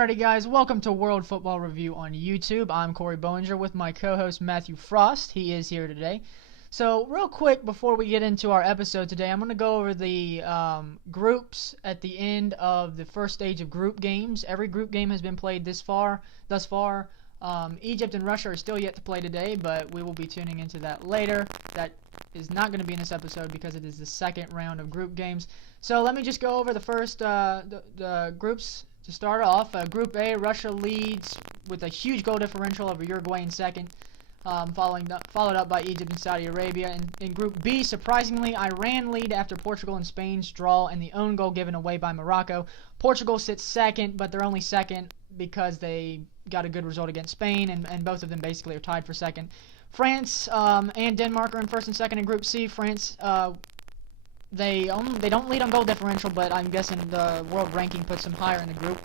Alrighty guys, welcome to World Football Review on YouTube. I'm Corey Bowinger with my co-host Matthew Frost. He is here today. So real quick before we get into our episode today, I'm going to go over the groups at the end of the first stage of group games. Every group game has been played thus far. Egypt and Russia are still yet to play today, but we will be tuning into that later. That is not going to be in this episode because it is the second round of group games. So let me just go over the first the groups. To start off, Group A, Russia leads with a huge goal differential over Uruguay in second, followed up by Egypt and Saudi Arabia. In Group B, surprisingly, Iran lead after Portugal and Spain's draw and the own goal given away by Morocco. Portugal sits second, but they're only second because they got a good result against Spain, and both of them basically are tied for second. France and Denmark are in first and second in Group C. France They don't lead on goal differential, but I'm guessing the world ranking puts them higher in the group.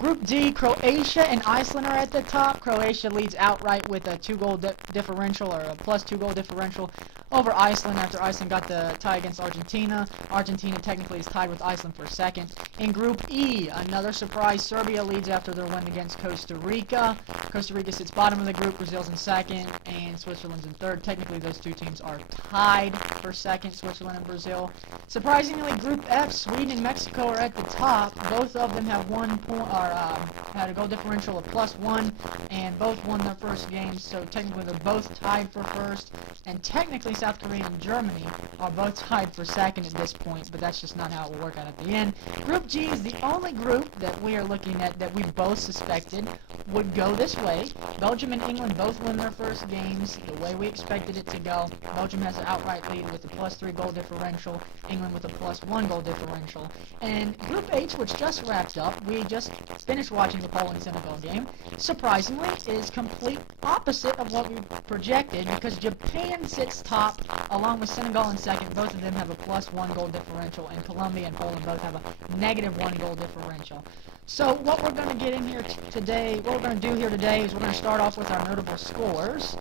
Group D, Croatia and Iceland are at the top. Croatia leads outright with a 2-goal differential, or a plus 2-goal differential over Iceland after Iceland got the tie against Argentina. Argentina technically is tied with Iceland for second. In Group E, another surprise, Serbia leads after their win against Costa Rica. Costa Rica sits bottom of the group, Brazil's in second, and Switzerland's in third. Technically, those two teams are tied for second, Switzerland and Brazil. Surprisingly, Group F, Sweden and Mexico are at the top. Both of them have had a goal differential of +1, and both won their first games, so technically they're both tied for first. And technically, South Korea and Germany are both tied for second at this point, but that's just not how it will work out at the end. Group G is the only group that we are looking at that we both suspected would go this way. Belgium and England both win their first games the way we expected it to go. Belgium has an outright lead with a +3 goal differential, England with a +1 goal differential. And Group H, which just wrapped up, we just finished watching the Poland-Senegal game, surprisingly is complete opposite of what we projected, because Japan sits top along with Senegal in second. Both of them have a +1 goal differential, and Colombia and Poland both have a -1 goal differential. So what we're going to get in here today, what we're going to do here today is we're going to start off with our notable scores.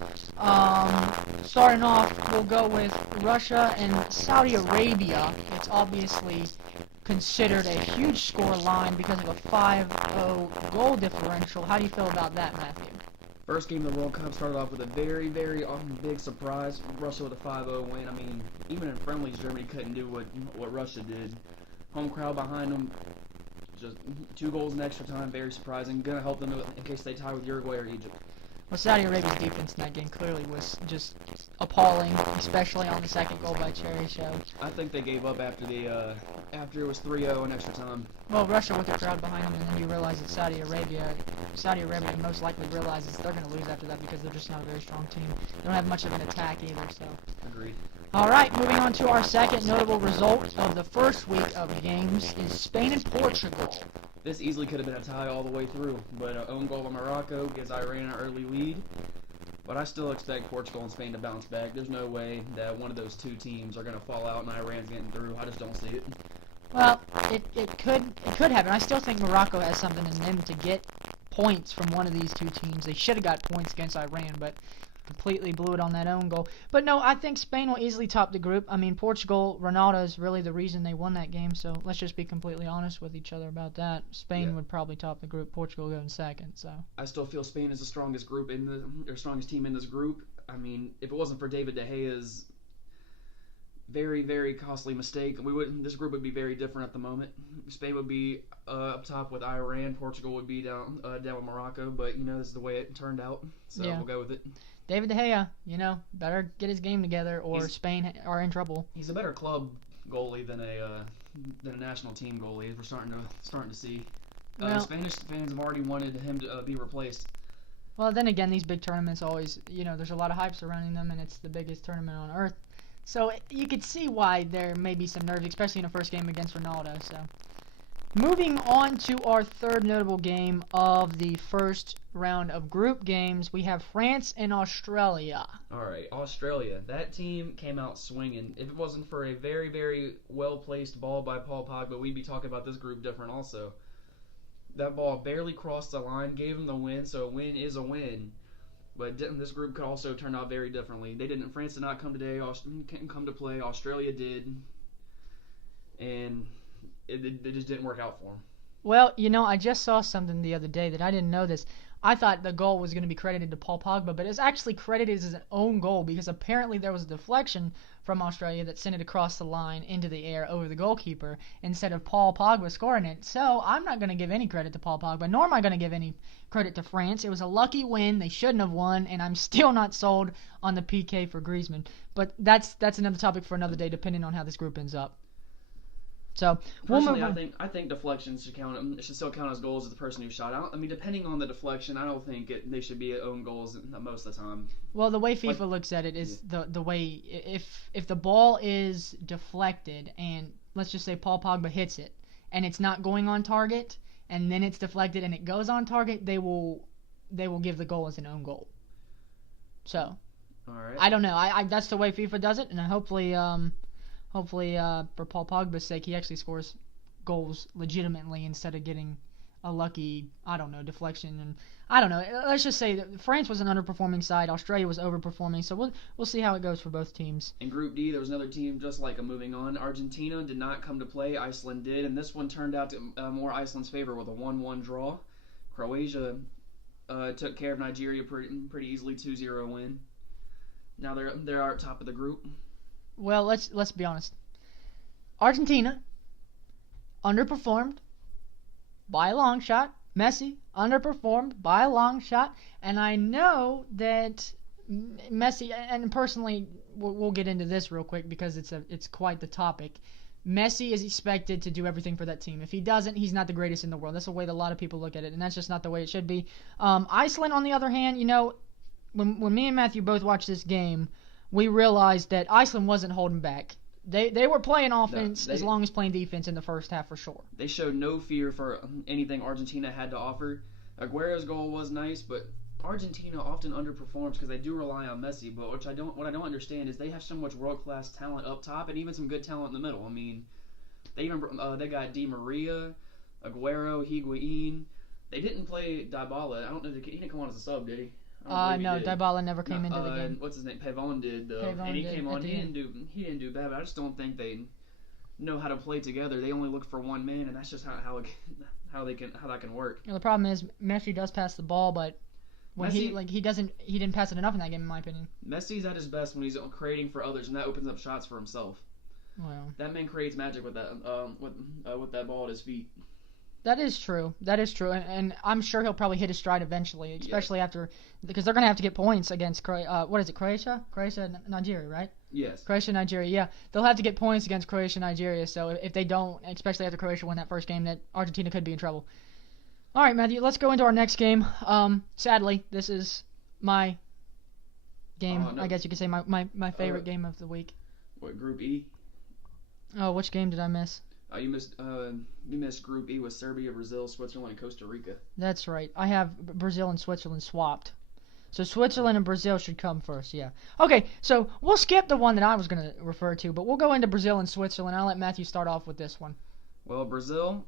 Starting off, we'll go with Russia and Saudi Arabia. It's obviously considered a huge score line because of a 5-0 goal differential. How do you feel about that, Matthew? First game of the World Cup started off with a very, very big surprise. Russia with a 5-0 win. I mean, even in friendlies, Germany couldn't do what Russia did. Home crowd behind them. Just 2 goals in extra time, very surprising. Gonna help them in case they tie with Uruguay or Egypt. Well, Saudi Arabia's defense in that game clearly was just appalling, especially on the second goal by Cherry Show. I think they gave up after it was 3-0 in extra time. Well, Russia with the crowd behind them, and then you realize that Saudi Arabia most likely realizes they're going to lose after that because they're just not a very strong team. They don't have much of an attack either, so. Agreed. All right, moving on to our second notable result of the first week of games is Spain and Portugal. This easily could have been a tie all the way through, but an own goal by Morocco gives Iran an early lead. But I still expect Portugal and Spain to bounce back. There's no way that one of those two teams are going to fall out and Iran's getting through. I just don't see it. Well, it could happen. I still think Morocco has something in them to get points from one of these two teams. They should have got points against Iran, but completely blew it on that own goal. But no, I think Spain will easily top the group. I mean, Portugal, Ronaldo is really the reason they won that game, so let's just be completely honest with each other about that. Spain would probably top the group, Portugal go in second, so. I still feel Spain is the strongest strongest team in this group. I mean, if it wasn't for David De Gea's very, very costly mistake, this group would be very different at the moment. Spain would be up top with Iran, Portugal would be down with Morocco, but this is the way it turned out, so we'll go with it. David De Gea, better get his game together, or Spain are in trouble. He's a better club goalie than a national team goalie. We're starting to see. Spanish fans have already wanted him to be replaced. Well, then again, these big tournaments always, there's a lot of hype surrounding them, and it's the biggest tournament on earth. So you could see why there may be some nerves, especially in the first game against Ronaldo. So, moving on to our third notable game of the first round of group games, we have France and Australia. All right, Australia. That team came out swinging. If it wasn't for a very, very well-placed ball by Paul Pogba, we'd be talking about this group different also. That ball barely crossed the line, gave them the win, so a win is a win. But this group could also turn out very differently. France did not come to play. Australia did, and it just didn't work out for them. Well, I just saw something the other day that I didn't know this. I thought the goal was going to be credited to Paul Pogba, but it's actually credited as an own goal because apparently there was a deflection from Australia that sent it across the line into the air over the goalkeeper instead of Paul Pogba scoring it. So I'm not going to give any credit to Paul Pogba, nor am I going to give any credit to France. It was a lucky win. They shouldn't have won, and I'm still not sold on the PK for Griezmann. But that's another topic for another day, depending on how this group ends up. So personally, I think deflections should count. It should still count as goals as the person who shot out. I mean, depending on the deflection, I don't think they should be own goals most of the time. Well, the way FIFA looks at it is the way if the ball is deflected and let's just say Paul Pogba hits it and it's not going on target and then it's deflected and it goes on target, they will give the goal as an own goal. So, all right. I don't know. I that's the way FIFA does it, and hopefully for Paul Pogba's sake, he actually scores goals legitimately instead of getting a lucky, deflection. And I don't know. Let's just say that France was an underperforming side. Australia was overperforming. So we'll see how it goes for both teams. In Group D, there was another team just like moving on. Argentina did not come to play. Iceland did, and this one turned out to more Iceland's favor with a 1-1 draw. Croatia took care of Nigeria pretty easily, 2-0 win. Now they're at top of the group. Well, let's be honest. Argentina underperformed by a long shot. Messi underperformed by a long shot, and I know that Messi, and personally, we'll get into this real quick because it's quite the topic. Messi is expected to do everything for that team. If he doesn't, he's not the greatest in the world. That's the way that a lot of people look at it, and that's just not the way it should be. Iceland, on the other hand, when me and Matthew both watched this game, we realized that Iceland wasn't holding back. They were playing offense as long as playing defense in the first half for sure. They showed no fear for anything Argentina had to offer. Aguero's goal was nice, but Argentina often underperforms because they do rely on Messi. But what I don't understand is they have so much world-class talent up top and even some good talent in the middle. I mean, they got Di Maria, Aguero, Higuain. They didn't play Dybala. I don't know. He didn't come on as a sub, did he? No, Dybala never came into the game. What's his name? Pavon did, though. And he came on. He didn't do bad, but I just don't think they know how to play together. They only look for one man, and that's just how that can work. The problem is Messi does pass the ball, but when he didn't pass it enough in that game, in my opinion. Messi's at his best when he's creating for others, and that opens up shots for himself. Well, that man creates magic with that with that ball at his feet. That is true, and I'm sure he'll probably hit his stride eventually, especially after, because they're going to have to get points against Croatia, Nigeria, right? Yes. Croatia, Nigeria, yeah. They'll have to get points against Croatia, Nigeria, so if they don't, especially after Croatia won that first game, that Argentina could be in trouble. All right, Matthew, let's go into our next game. Sadly, this is my game. No. I guess you could say my favorite game of the week. What, Group E? Oh, which game did I miss? You missed Group E with Serbia, Brazil, Switzerland, and Costa Rica. That's right. I have Brazil and Switzerland swapped. So Switzerland and Brazil should come first, yeah. Okay, so we'll skip the one that I was going to refer to, but we'll go into Brazil and Switzerland. I'll let Matthew start off with this one. Well, Brazil,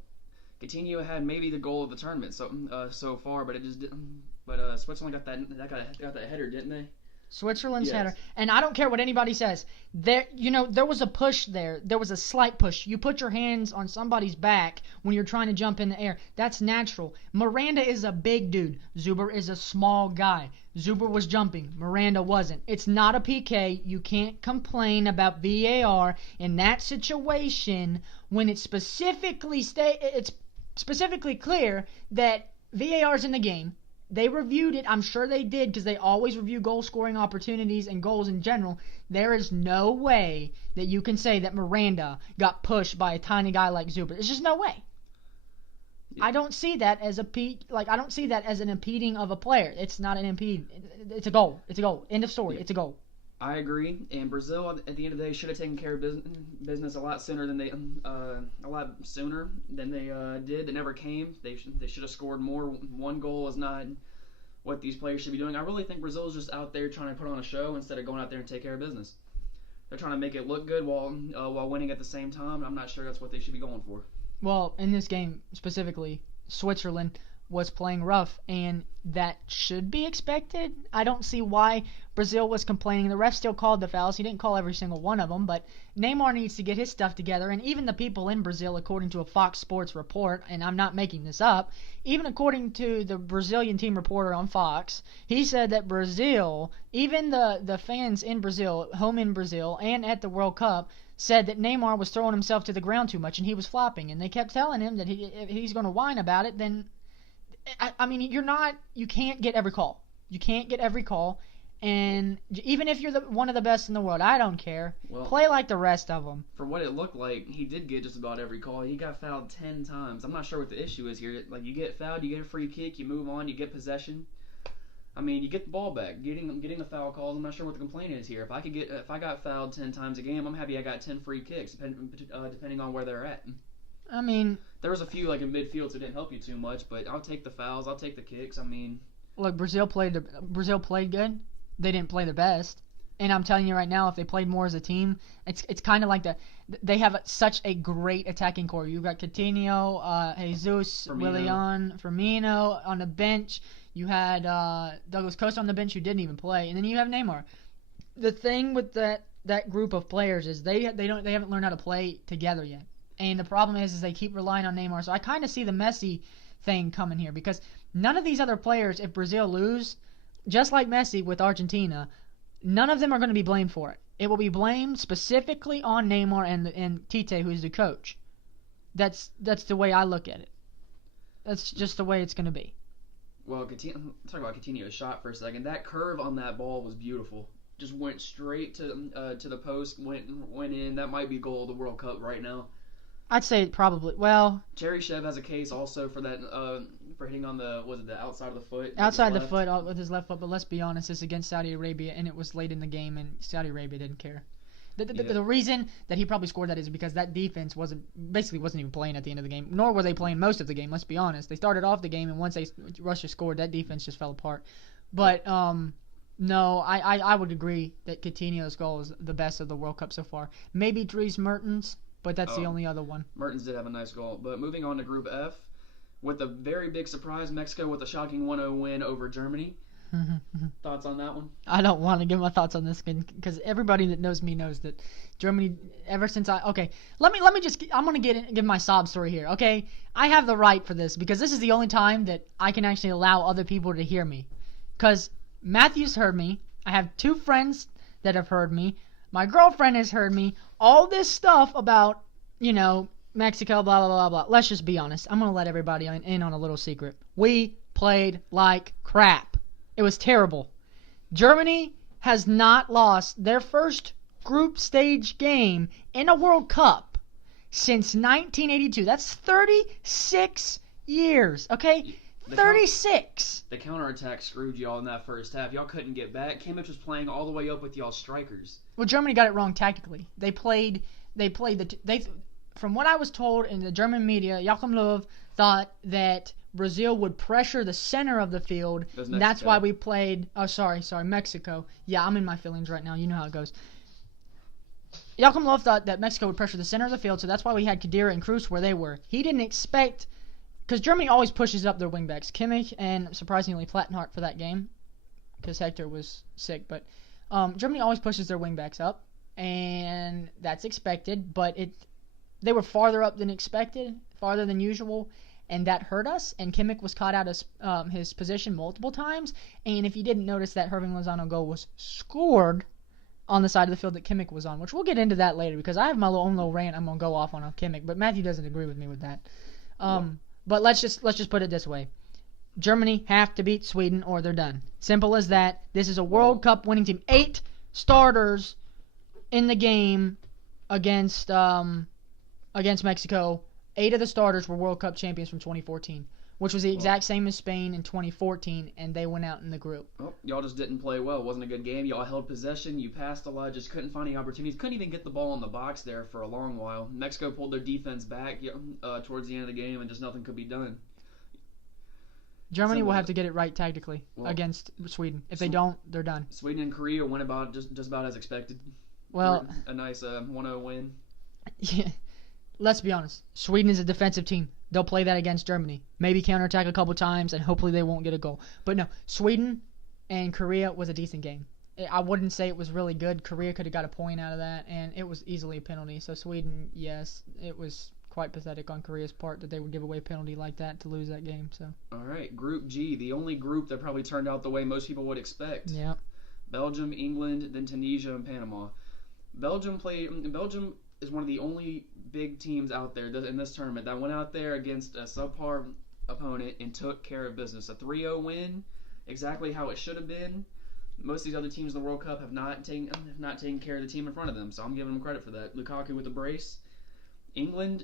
Coutinho had maybe the goal of the tournament so far, but it just didn't. But Switzerland got that header, didn't they? Switzerland's header, and I don't care what anybody says. There was a push there. There was a slight push. You put your hands on somebody's back when you're trying to jump in the air. That's natural. Miranda is a big dude. Zuber is a small guy. Zuber was jumping. Miranda wasn't. It's not a PK. You can't complain about VAR in that situation when it's specifically clear that VAR is in the game. They reviewed it. I'm sure they did because they always review goal-scoring opportunities and goals in general. There is no way that you can say that Miranda got pushed by a tiny guy like Zuber. There's just no way. Yeah. I don't see that as I don't see that as an impeding of a player. It's not an impede. It's a goal. It's a goal. End of story. Yeah. It's a goal. I agree. And Brazil, at the end of the day, should have taken care of business a lot sooner than they did. They never came. They should have scored more. One goal is not what these players should be doing. I really think Brazil is just out there trying to put on a show instead of going out there and take care of business. They're trying to make it look good while winning at the same time. I'm not sure that's what they should be going for. Well, in this game specifically, Switzerland was playing rough, and that should be expected. I don't see why Brazil was complaining. The ref still called the fouls. He didn't call every single one of them, but Neymar needs to get his stuff together, and even the people in Brazil, according to a Fox Sports report, and I'm not making this up, even according to the Brazilian team reporter on Fox, he said that Brazil, even the fans in Brazil, home in Brazil, and at the World Cup, said that Neymar was throwing himself to the ground too much and he was flopping, and they kept telling him that if he's going to whine about it, then I mean, you can't get every call. You can't get every call, and even if you're one of the best in the world, I don't care. Well, play like the rest of them. For what it looked like, he did get just about every call. He got fouled 10 times. I'm not sure what the issue is here. Like, you get fouled, you get a free kick, you move on, you get possession. I mean, you get the ball back. Getting the foul calls, I'm not sure what the complaint is here. If I got fouled 10 times a game, I'm happy I got 10 free kicks, depending on where they're at. I mean, there was a few like in midfield, so it didn't help you too much. But I'll take the fouls. I'll take the kicks. I mean, look, Brazil played good. They didn't play the best, and I'm telling you right now, if they played more as a team, it's kind of like they have such a great attacking core. You got Coutinho, Jesus, Willian, Firmino on the bench. You had Douglas Costa on the bench who didn't even play, and then you have Neymar. The thing with that group of players is they haven't learned how to play together yet. And the problem is they keep relying on Neymar. So I kind of see the Messi thing coming here because none of these other players, if Brazil lose, just like Messi with Argentina, none of them are going to be blamed for it. It will be blamed specifically on Neymar and Tite, who's the coach. That's the way I look at it. That's just the way it's going to be. Well, talk about Coutinho's shot for a second. That curve on that ball was beautiful. Just went straight to the post, went in. That might be goal of the World Cup right now. I'd say probably. Well, Cheryshev has a case also for that for hitting on the outside of the foot. Outside the foot with his left foot, but let's be honest, it's against Saudi Arabia, and it was late in the game, and Saudi Arabia didn't care. The reason that he probably scored that is because that defense wasn't even playing at the end of the game, nor were they playing most of the game. Let's be honest. They started off the game, and once Russia scored, that defense just fell apart. But no, I would agree that Coutinho's goal is the best of the World Cup so far. Maybe Dries Mertens. But that's the only other one. Mertens did have a nice goal. But moving on to Group F, with a very big surprise, Mexico with a shocking 1-0 win over Germany. Thoughts on that one? I don't want to give my thoughts on this because everybody that knows me knows that Germany, ever since I'm going to give my sob story here, okay? I have the right for this because this is the only time that I can actually allow other people to hear me. Because Matthew's heard me. I have 2 friends that have heard me. My girlfriend has heard me. All this stuff about, Mexico, blah, blah, blah, blah. Let's just be honest. I'm going to let everybody in on a little secret. We played like crap. It was terrible. Germany has not lost their first group stage game in a World Cup since 1982. That's 36 years, okay? 36. The counterattack screwed y'all in that first half. Y'all couldn't get back. Kimmich was playing all the way up with y'all strikers. Well, Germany got it wrong tactically. From what I was told in the German media, Joachim Löw thought that Brazil would pressure the center of the field. That's why we played. Oh, sorry, Mexico. Yeah, I'm in my feelings right now. You know how it goes. Joachim Löw thought that Mexico would pressure the center of the field, so that's why we had Khedira and Kroos where they were. He didn't expect. Because Germany always pushes up their wingbacks. Kimmich and, surprisingly, Plattenhardt for that game. Because Hector was sick. But Germany always pushes their wingbacks up. And that's expected. But they were farther up than expected. Farther than usual. And that hurt us. And Kimmich was caught out of his position multiple times. And if you didn't notice, that Hirving Lozano goal was scored on the side of the field that Kimmich was on. Which we'll get into that later. Because I have my own little rant I'm going to go off on Kimmich. But Matthew doesn't agree with me with that. But let's just put it this way. Germany have to beat Sweden or they're done. Simple as that. This is a World Cup winning team. 8 starters in the game against Mexico. 8 of the starters were World Cup champions from 2014, which was the exact same as Spain in 2014, and they went out in the group. Well, y'all just didn't play well. It wasn't a good game. Y'all held possession. You passed a lot. Just couldn't find any opportunities. Couldn't even get the ball in the box there for a long while. Mexico pulled their defense back towards the end of the game, and just nothing could be done. Germany will have to get it right tactically against Sweden. If they don't, they're done. Sweden and Korea went about just about as expected. Well, a nice 1-0 win. Yeah. let's be honest. Sweden is a defensive team. They'll play that against Germany. Maybe counterattack a couple times, and hopefully they won't get a goal. But no, Sweden and Korea was a decent game. I wouldn't say it was really good. Korea could have got a point out of that, and it was easily a penalty. So Sweden, yes, it was quite pathetic on Korea's part that they would give away a penalty like that to lose that game. So. All right, Group G, the only group that probably turned out the way most people would expect. Yeah. Belgium, England, then Tunisia and Panama. Belgium is one of the only big teams out there in this tournament that went out there against a subpar opponent and took care of business. A 3-0 win, exactly how it should have been. Most of these other teams in the World Cup have not taken care of the team in front of them, so I'm giving them credit for that. Lukaku with the brace. England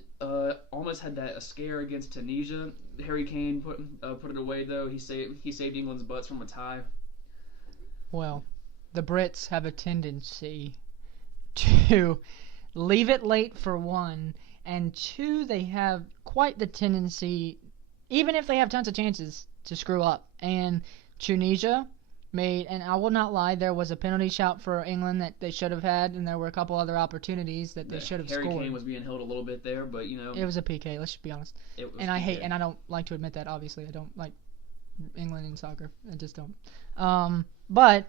almost had a scare against Tunisia. Harry Kane put it away though. He saved England's butts from a tie. Well, the Brits have a tendency to leave it late for one, and two, they have quite the tendency, even if they have tons of chances, to screw up. And Tunisia made, and I will not lie, there was a penalty shout for England that they should have had, and there were a couple other opportunities that they should have scored. Harry Kane was being held a little bit there, but it was a PK. Let's just be honest. And I don't like to admit that. Obviously, I don't like England in soccer. I just don't. But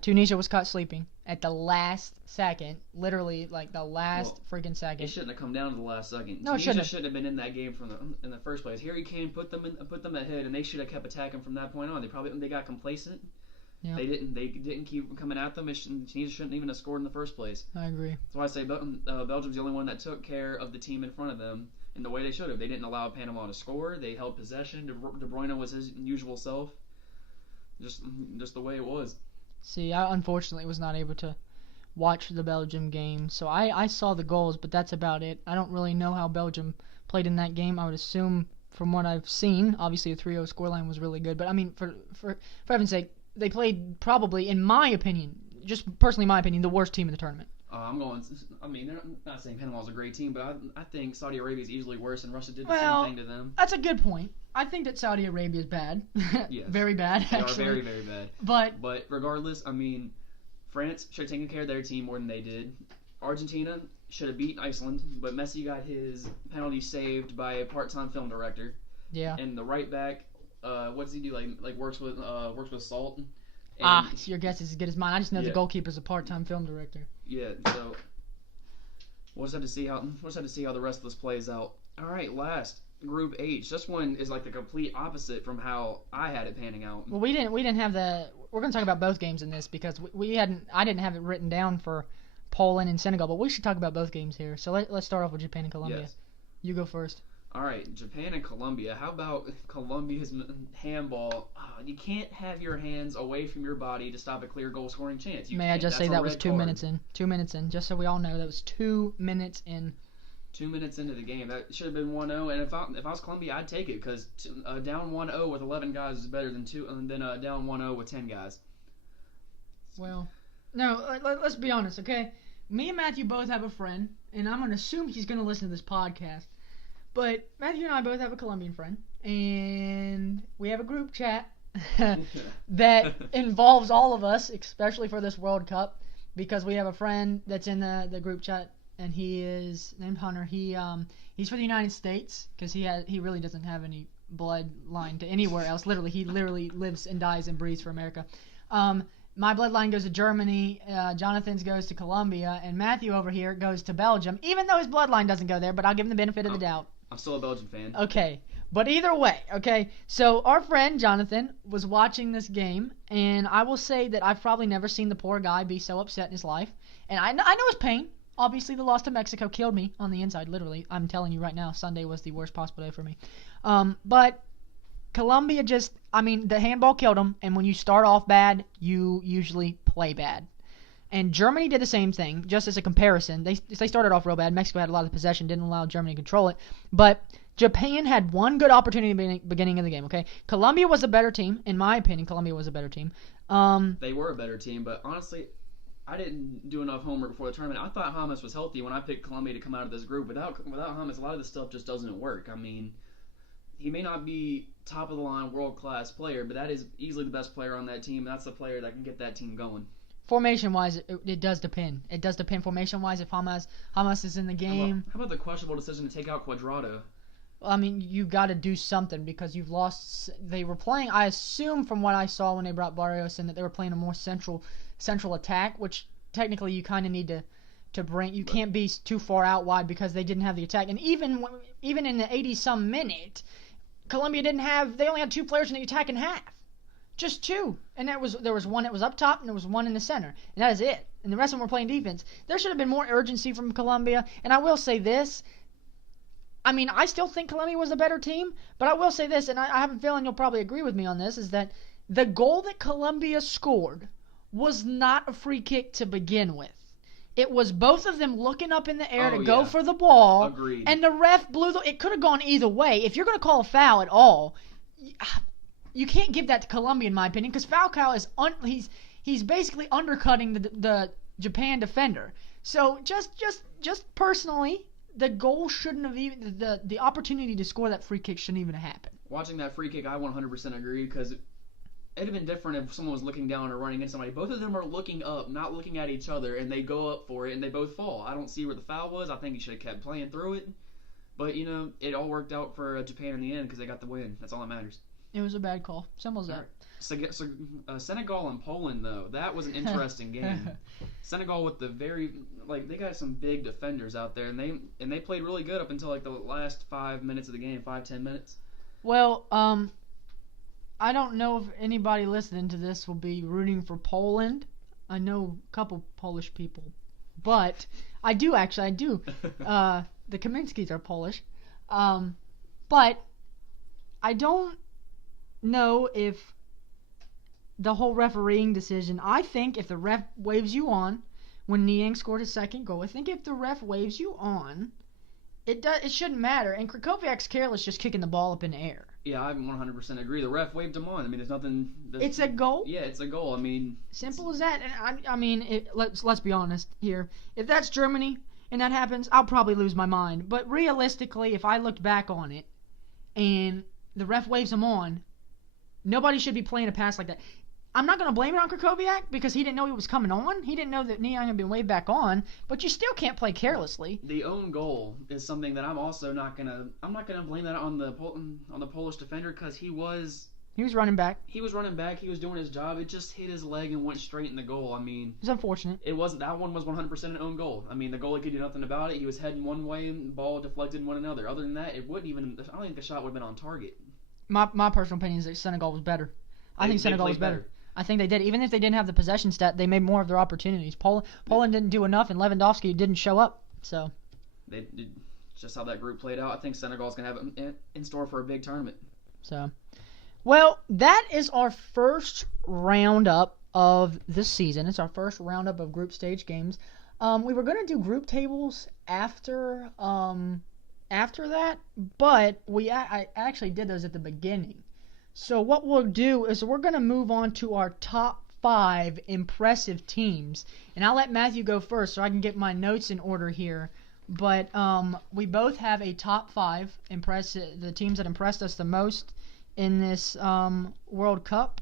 Tunisia was caught sleeping at the last second, literally like the last freaking second. It shouldn't have come down to the last second. No, Tunisia shouldn't have been in that game in the first place. Harry Kane put them ahead, and they should have kept attacking from that point on. They got complacent. Yeah. They didn't keep coming at them. Tunisia shouldn't even have scored in the first place. I agree. That's why I say Belgium's the only one that took care of the team in front of them in the way they should have. They didn't allow Panama to score. They held possession. De Bruyne was his usual self. Just the way it was. See, I unfortunately was not able to watch the Belgium game, so I saw the goals, but that's about it. I don't really know how Belgium played in that game. I would assume, from what I've seen, obviously a 3-0 scoreline was really good, but I mean, for heaven's sake, they played probably, in my opinion, just personally my opinion, the worst team in the tournament. I'm not saying Panama's a great team, but I think Saudi Arabia is easily worse, and Russia did the same thing to them. That's a good point. I think that Saudi Arabia is bad. Yes. Very bad, actually. They are very, very bad. But regardless, France should have taken care of their team more than they did. Argentina should have beaten Iceland, but Messi got his penalty saved by a part-time film director. Yeah. And the right back, what does he do? Like works with salt. Your guess is as good as mine. I just know the goalkeeper's a part-time film director. Yeah. So we'll just have to see how the rest of this plays out. All right, last Group H. This one is like the complete opposite from how I had it panning out. Well, we didn't have we're going to talk about both games in this because I didn't have it written down for Poland and Senegal, but we should talk about both games here. So let's start off with Japan and Colombia. Yes. You go first. All right, Japan and Colombia. How about Colombia's handball? You can't have your hands away from your body to stop a clear goal-scoring chance. May I just say that was 2 minutes in? 2 minutes in, just so we all know that was 2 minutes in. 2 minutes into the game. That should have been 1-0, and if I was Colombia, I'd take it because down 1-0 with 11 guys is better than down 1-0 with 10 guys. Well, no, let's be honest, okay? Me and Matthew both have a friend, and I'm going to assume he's going to listen to this podcast. But Matthew and I both have a Colombian friend, and we have a group chat that involves all of us, especially for this World Cup, because we have a friend that's in the group chat, and he is named Hunter. He's for the United States because he really doesn't have any bloodline to anywhere else. He literally lives and dies and breathes for America. My bloodline goes to Germany, Jonathan's goes to Colombia, and Matthew over here goes to Belgium, even though his bloodline doesn't go there, but I'll give him the benefit of the doubt. I'm still a Belgian fan. Okay, but either way, okay, so our friend Jonathan was watching this game, and I will say that I've probably never seen the poor guy be so upset in his life, and I know his pain. Obviously, the loss to Mexico killed me on the inside, literally. I'm telling you right now, Sunday was the worst possible day for me. But Colombia the handball killed them, and when you start off bad, you usually play bad. And Germany did the same thing, just as a comparison. They started off real bad. Mexico had a lot of possession, didn't allow Germany to control it. But Japan had one good opportunity in the beginning of the game, okay? Colombia was a better team. In my opinion, Colombia was a better team. They were a better team, but honestly, I didn't do enough homework before the tournament. I thought James was healthy when I picked Colombia to come out of this group. Without James, a lot of this stuff just doesn't work. He may not be top-of-the-line, world-class player, but that is easily the best player on that team, and that's the player that can get that team going. Formation-wise, it does depend. It does depend formation-wise if Hamas is in the game. How about the questionable decision to take out Cuadrado? I mean, you got to do something because you've lost. They were playing. I assume from what I saw when they brought Barrios in that they were playing a more central attack, which technically you kind of need to bring. You can't be too far out wide because they didn't have the attack. And even in the 80-some minute, Colombia didn't have. They only had 2 players in the attack in half, just 2. And there was one that was up top and there was one in the center, and that is it. And the rest of them were playing defense. There should have been more urgency from Colombia. And I will say this. I mean, I still think Colombia was the better team, but I will say this, and I have a feeling you'll probably agree with me on this, is that the goal that Colombia scored was not a free kick to begin with. It was both of them looking up in the air to go for the ball, Agreed. And the ref blew it could have gone either way. If you're going to call a foul at all, you can't give that to Colombia, in my opinion, because Falcao is he's basically undercutting the Japan defender. So just personally, the goal shouldn't have even the opportunity to score that free kick shouldn't even have happened. Watching that free kick, I 100% agree because it'd have been different if someone was looking down or running at somebody. Both of them are looking up, not looking at each other, and they go up for it, and they both fall. I don't see where the foul was. I think he should have kept playing through it. But, it all worked out for Japan in the end because they got the win. That's all that matters. It was a bad call. Simple as that. So, Senegal and Poland, though, that was an interesting game. Senegal with they got some big defenders out there, and they played really good up until the last 5 minutes of the game, 5-10 minutes. Well, I don't know if anybody listening to this will be rooting for Poland. I know a couple Polish people, but I do. The Kaminskis are Polish, but I don't know if the whole refereeing decision. I think if the ref waves you on when Niang scored his second goal, I think if the ref waves you on, it shouldn't matter. And Krakowiak's careless just kicking the ball up in the air. Yeah, I 100% agree. The ref waved him on. I mean, there's nothing. It's a goal. Yeah, it's a goal. I mean, simple as that. And I mean, let's be honest here. If that's Germany and that happens, I'll probably lose my mind. But realistically, if I looked back on it and the ref waves him on, nobody should be playing a pass like that. I'm not going to blame it on Krakowiak because he didn't know he was coming on. He didn't know that Niang had been waved back on. But you still can't play carelessly. The own goal is something that I'm also not gonna blame that on the Polish defender because he was running back. He was running back. He was doing his job. It just hit his leg and went straight in the goal. I mean, it's unfortunate. That one was 100% an own goal. I mean, the goalie could do nothing about it. He was heading one way and the ball deflected one another. Other than that, I don't think the shot would have been on target. My personal opinion is that Senegal was better. I think Senegal was better. I think they did. Even if they didn't have the possession stat, they made more of their opportunities. Poland didn't do enough, and Lewandowski didn't show up. So just how that group played out. I think Senegal's going to have it in store for a big tournament. So, well, that is our first roundup of the season. It's our first roundup of group stage games. We were going to do group tables after that, but I actually did those at the beginning. So what we'll do is we're going to move on to our top 5 impressive teams. And I'll let Matthew go first so I can get my notes in order here. But we both have a top 5 the teams that impressed us the most in this World Cup.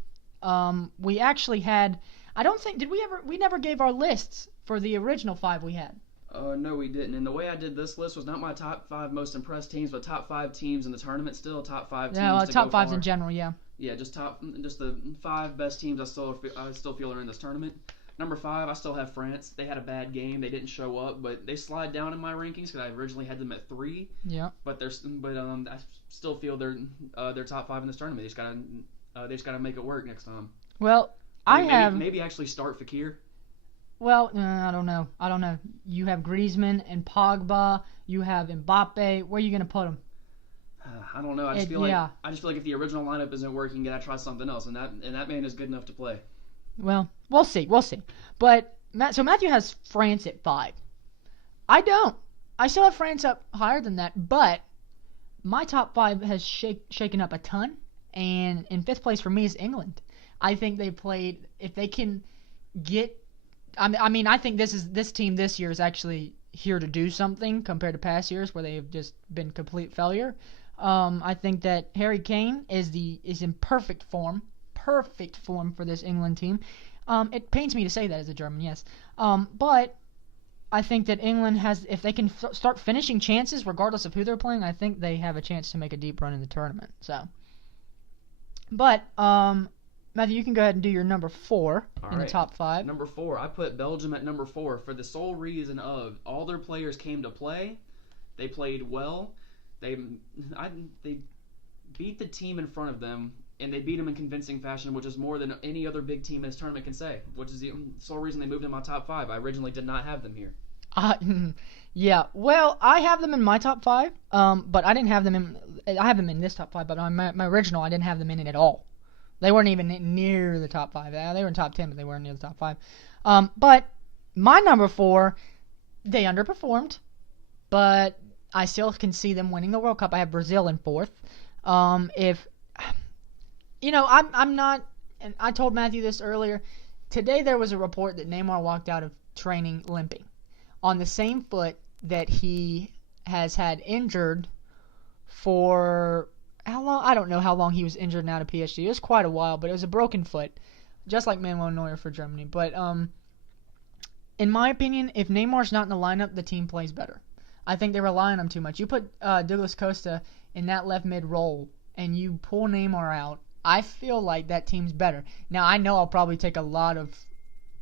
We actually had, we never gave our lists for the original 5 we had. No, we didn't. And the way I did this list was not my top 5 most impressed teams, but top 5 teams in the tournament still. Top 5 teams. Yeah, top 5s in general, yeah. Yeah, just the 5 best teams I still feel are in this tournament. Number 5, I still have France. They had a bad game. They didn't show up, but they slide down in my rankings because I originally had them at 3. Yeah. But I still feel they're top 5 in this tournament. They just gotta make it work next time. Well, maybe actually start Fekir. Well, I don't know. You have Griezmann and Pogba. You have Mbappe. Where are you going to put them? I don't know. I just feel like if the original lineup isn't working, you gotta try something else, and that man is good enough to play. Well, we'll see. But so Matthew has France at 5. I don't. I still have France up higher than that, but my top 5 has shaken up a ton, and in 5th place for me is England. I think they played. If they can get. I mean, I think this team this year is actually here to do something compared to past years where they've just been complete failure. I think that Harry Kane is in perfect form for this England team. It pains me to say that as a German, yes. But I think that England has, if they can start finishing chances regardless of who they're playing, I think they have a chance to make a deep run in the tournament. So, but Matthew, you can go ahead and do your number 4 in the top 5. Number 4, I put Belgium at number 4 for the sole reason of all their players came to play. They played well. They beat the team in front of them, and they beat them in convincing fashion, which is more than any other big team in this tournament can say, which is the sole reason they moved in my top 5. I originally did not have them here. Yeah, well, I have them in my top 5, but I didn't have them in. I have them in this top 5, but my original, I didn't have them in it at all. They weren't even near the top 5. They were in top 10, but they weren't near the top 5. But my number 4, they underperformed, but I still can see them winning the World Cup. I have Brazil in 4th. I'm not, and I told Matthew this earlier. Today there was a report that Neymar walked out of training limping on the same foot that he has had injured for how long? I don't know how long he was injured now to PSG. It was quite a while, but it was a broken foot, just like Manuel Neuer for Germany. But in my opinion, if Neymar's not in the lineup, the team plays better. I think they rely on him too much. You put Douglas Costa in that left mid role and you pull Neymar out, I feel like that team's better. Now, I know I'll probably take a lot of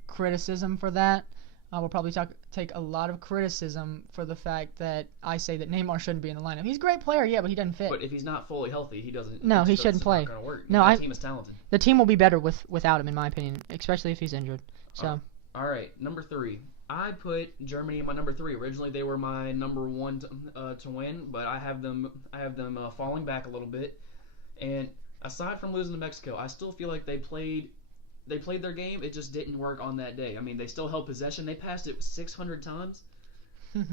criticism for that. I will probably take a lot of criticism for the fact that I say that Neymar shouldn't be in the lineup. He's a great player, yeah, but he doesn't fit. But if he's not fully healthy, he doesn't. No, he shouldn't play. Not gonna work. No, that team is talented. The team will be better without him, in my opinion, especially if he's injured. So. All right, number 3. I put Germany in my number 3. Originally, they were my number 1 to win, but I have them falling back a little bit. And aside from losing to Mexico, I still feel like they played their game. It just didn't work on that day. I mean, they still held possession. They passed it 600 times.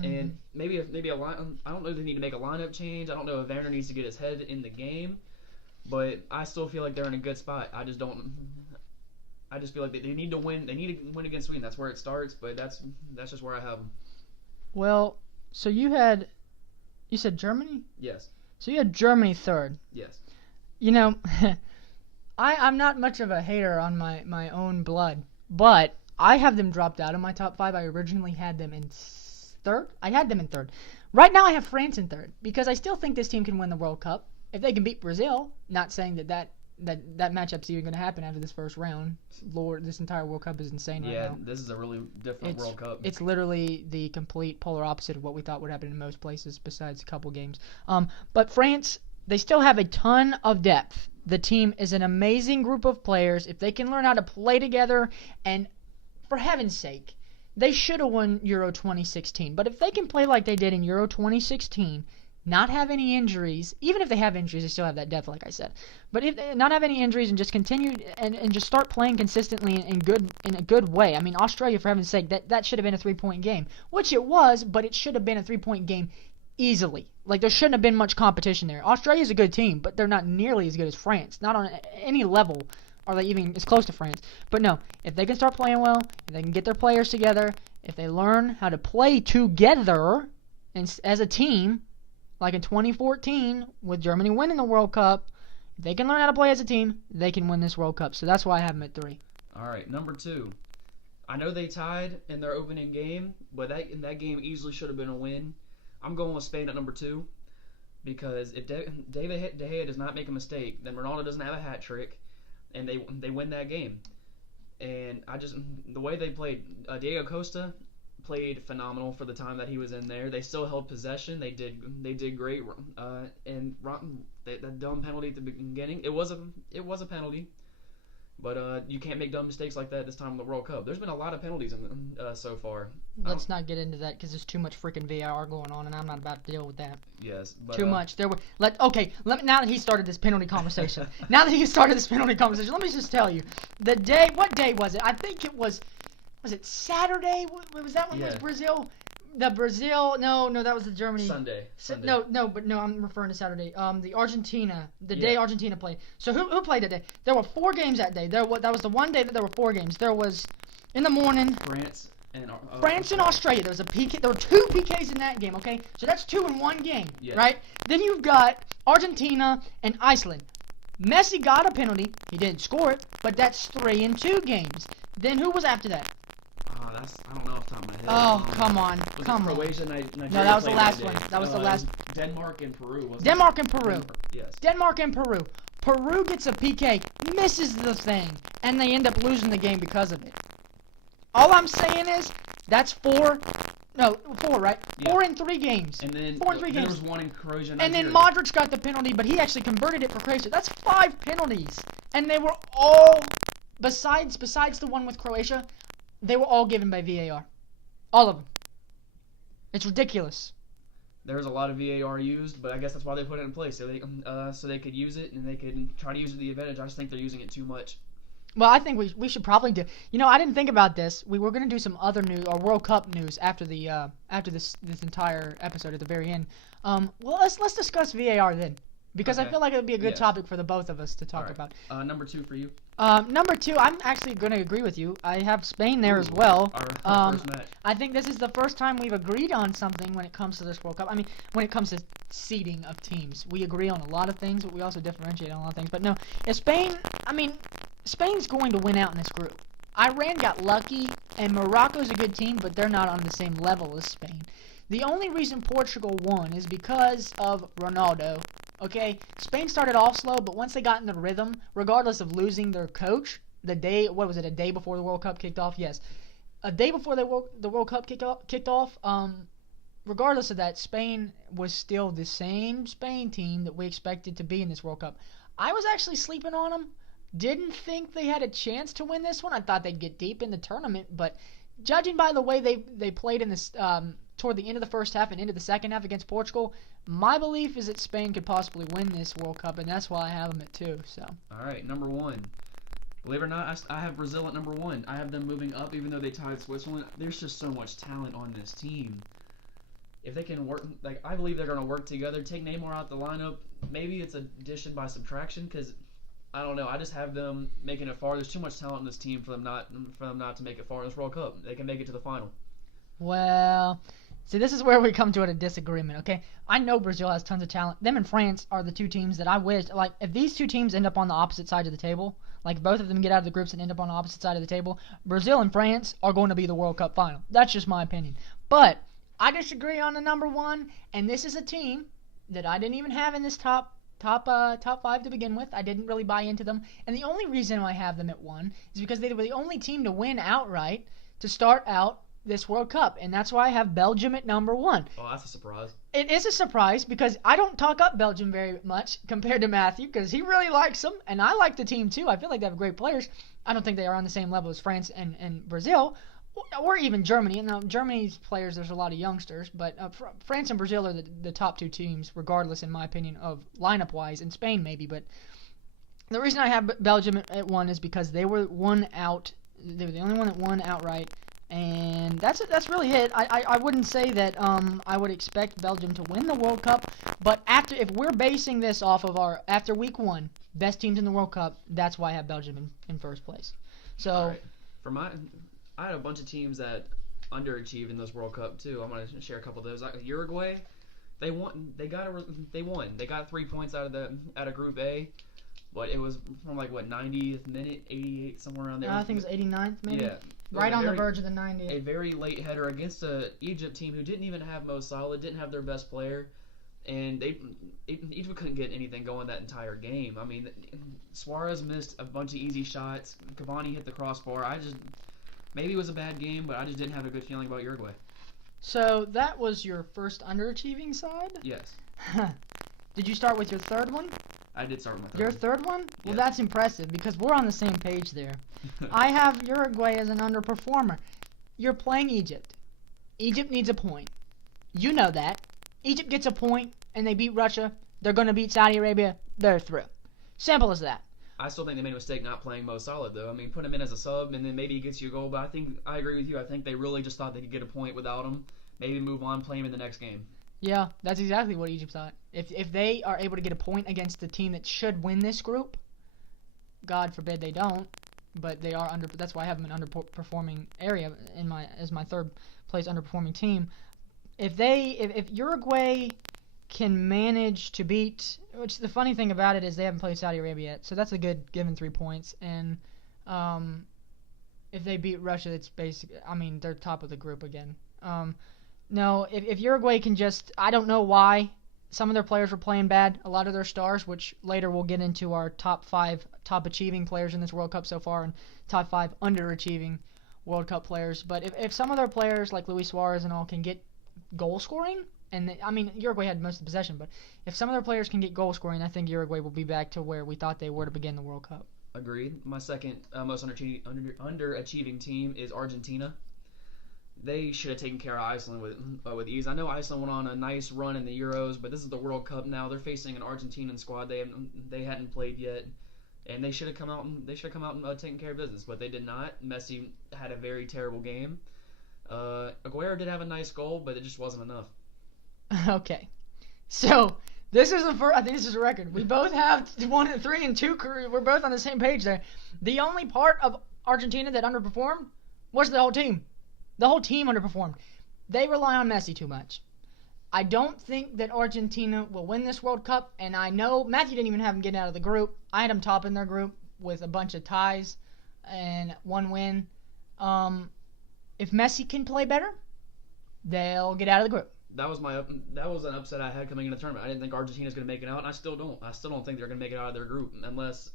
And maybe a line. I don't know if they need to make a lineup change. I don't know if Werner needs to get his head in the game. But I still feel like they're in a good spot. I just feel like they need to win. They need to win against Sweden. That's where it starts. But that's just where I have them. Well, so you said Germany? Yes. So you had Germany 3rd. Yes. You know, I'm not much of a hater on my own blood, but I have them dropped out of my top 5. I originally had them in 3rd. I had them in 3rd. Right now I have France in 3rd because I still think this team can win the World Cup if they can beat Brazil. Not saying that matchup's even going to happen after this first round. Lord, this entire World Cup is insane right now. Yeah, this is a really different World Cup. It's literally the complete polar opposite of what we thought would happen in most places besides a couple games. But France, they still have a ton of depth. The team is an amazing group of players. If they can learn how to play together, and for heaven's sake, they should have won Euro 2016. But if they can play like they did in Euro 2016, not have any injuries, even if they have injuries, they still have that depth, like I said. But if they not have any injuries and just continue and just start playing consistently in a good way. I mean, Australia, for heaven's sake, that should have been a 3-point game, which it was, but it should have been a 3-point game easily. Like, there shouldn't have been much competition there. Australia's a good team, but they're not nearly as good as France. Not on any level are they even as close to France. But no, if they can start playing well, if they can get their players together, if they learn how to play together as a team, like in 2014 with Germany winning the World Cup, if they can learn how to play as a team, they can win this World Cup. So that's why I have them at 3. All right, number 2. I know they tied in their opening game, but that game easily should have been a win. I'm going with Spain at number 2 because if David De Gea does not make a mistake, then Ronaldo doesn't have a hat trick, and they win that game. And the way they played, Diego Costa played phenomenal for the time that he was in there. They still held possession. They did great. And that dumb penalty at the beginning, it was a penalty. But you can't make dumb mistakes like that this time in the World Cup. There's been a lot of penalties so far. Let's not get into that because there's too much freaking VAR going on, and I'm not about to deal with that. Yes, but, too much. Now that he started this penalty conversation, let me just tell you, what day was it? I think it was it Saturday? Was that when it was Brazil? No, that was the Germany. Sunday. No, I'm referring to Saturday. The Argentina, day Argentina played. So who played that day? There were 4 games that day. That was the one day that there were 4 games. There was, in the morning, France and Australia. There was a PK. There were 2 PKs in that game. Okay, so that's 2 in one game, right? Then you've got Argentina and Iceland. Messi got a penalty. He didn't score it, but that's 3 in 2 games. Then who was after that? I don't know off the top of my head. Oh, come on. Was Come it on. Croatia, Nigeria? No, that was the played last day? one. That was No, the it last. Denmark and Peru, wasn't Denmark it? and Peru. Yes. Denmark and Peru. Peru gets a PK, misses the thing, and they end up losing the game because of it. All I'm saying is, that's four, right? Yeah. 4 in 3 games. And then 4 in 3 there games. was one in Croatia, And Nigeria. then Modric got the penalty, but he actually converted it for Croatia. That's 5 penalties. And they were all, besides the one with Croatia, they were all given by VAR. All of them. It's ridiculous. There was a lot of VAR used, but I guess that's why they put it in place, so they could use it and they could try to use it to the advantage. I just think they're using it too much. Well, I think we should probably do. I didn't think about this. We were going to do some other news or World Cup news after this entire episode at the very end. Well, let's discuss VAR then, because I Okay. feel like it would be a good Yes. topic for the both of us to talk All about. right. Number 2 for you. Number 2, I'm actually going to agree with you. I have Spain there as well. Our first match. I think this is the first time we've agreed on something when it comes to this World Cup. I mean, when it comes to seeding of teams, we agree on a lot of things, but we also differentiate on a lot of things. But no, if Spain, Spain's going to win out in this group. Iran got lucky, and Morocco's a good team, but they're not on the same level as Spain. The only reason Portugal won is because of Ronaldo. Okay, Spain started off slow, but once they got in the rhythm, regardless of losing their coach, a day before the World Cup kicked off? Yes. A day before the World Cup kicked off, regardless of that, Spain was still the same Spain team that we expected to be in this World Cup. I was actually sleeping on them. Didn't think they had a chance to win this one. I thought they'd get deep in the tournament, but judging by the way they played in this toward the end of the first half and into the second half against Portugal, my belief is that Spain could possibly win this World Cup, and that's why I have them at 2. So. All right, number 1. Believe it or not, I have Brazil at number 1. I have them moving up, even though they tied Switzerland. There's just so much talent on this team. If they can work, I believe they're going to work together. Take Neymar out the lineup. Maybe it's addition by subtraction, because I don't know. I just have them making it far. There's too much talent in this team for them not to make it far in this World Cup. They can make it to the final. Well, see, this is where we come to a disagreement, okay? I know Brazil has tons of talent. Them and France are the 2 teams that I wish, if these 2 teams end up on the opposite side of the table, both of them get out of the groups and end up on the opposite side of the table, Brazil and France are going to be the World Cup final. That's just my opinion. But I disagree on the number 1, and this is a team that I didn't even have in this top 5 to begin with. I didn't really buy into them, and the only reason I have them at 1 is because they were the only team to win outright to start out this World Cup, and that's why I have Belgium at number 1. Oh, that's a surprise. It is a surprise because I don't talk up Belgium very much compared to Matthew because he really likes them, and I like the team too. I feel like they have great players. I don't think they are on the same level as France and Brazil, or even Germany. Now, Germany's players, there's a lot of youngsters, but France and Brazil are the top 2 teams, regardless, in my opinion, of lineup-wise, and Spain maybe. But the reason I have Belgium at 1 is because they were one out. They were the only one that won outright. And that's really it. I wouldn't say that I would expect Belgium to win the World Cup, but if we're basing this off of after week 1, best teams in the World Cup, that's why I have Belgium in first place. So, all right. I had a bunch of teams that underachieved in this World Cup too. I'm going to share a couple of those. Uruguay, they won. They won. They got 3 points out of Group A. But it was from 90th minute, 88, somewhere around there. I think it was 89th, maybe. Yeah. Right on the verge of the 90th. A very late header against a Egypt team who didn't even have Mo Salah, didn't have their best player, and Egypt couldn't get anything going that entire game. I mean, Suarez missed a bunch of easy shots. Cavani hit the crossbar. Maybe it was a bad game, but I just didn't have a good feeling about Uruguay. So that was your first underachieving side? Yes. Did you start with your third one? I did start with my third. Your third one? Well, Yes. that's impressive because we're on the same page there. I have Uruguay as an underperformer. You're playing Egypt. Egypt needs a point. You know that. Egypt gets a point and they beat Russia. They're going to beat Saudi Arabia. They're through. Simple as that. I still think they made a mistake not playing Mo Salah, though. I mean, put him in as a sub, and then maybe he gets you a goal. But I agree with you. I think they really just thought they could get a point without him. Maybe move on, play him in the next game. Yeah, that's exactly what Egypt thought. If they are able to get a point against the team that should win this group, God forbid they don't, but they are under. That's why I have them in underperforming area as my third place underperforming team. If Uruguay can manage to beat, which the funny thing about it is they haven't played Saudi Arabia yet, so that's a good given 3 points. And If they beat Russia, it's basically, I mean, they're top of the group again. No, if Uruguay can just, I don't know why some of their players were playing bad. A lot of their stars, which later we'll get into our top 5 top achieving players in this World Cup so far and top 5 underachieving World Cup players. But if some of their players like Luis Suarez and all can get goal scoring, and I mean Uruguay had most of the possession, but if some of their players can get goal scoring, I think Uruguay will be back to where we thought they were to begin the World Cup. Agreed. My second most underachieving team is Argentina. They should have taken care of Iceland with ease. I know Iceland went on a nice run in the Euros, but this is the World Cup now. They're facing an Argentinian squad they hadn't played yet, and they should have come out and taken care of business, but they did not. Messi had a very terrible game. Aguero did have a nice goal, but it just wasn't enough. Okay, so this is the first. I think this is a record. We both have 1, 3, and 2. We're both on the same page there. The only part of Argentina that underperformed was the whole team. The whole team underperformed. They rely on Messi too much. I don't think that Argentina will win this World Cup, and I know Matthew didn't even have them getting out of the group. I had them top in their group with a bunch of ties and 1 win. If Messi can play better, they'll get out of the group. That was an upset I had coming into the tournament. I didn't think Argentina's going to make it out, and I still don't. I still don't think they're going to make it out of their group unless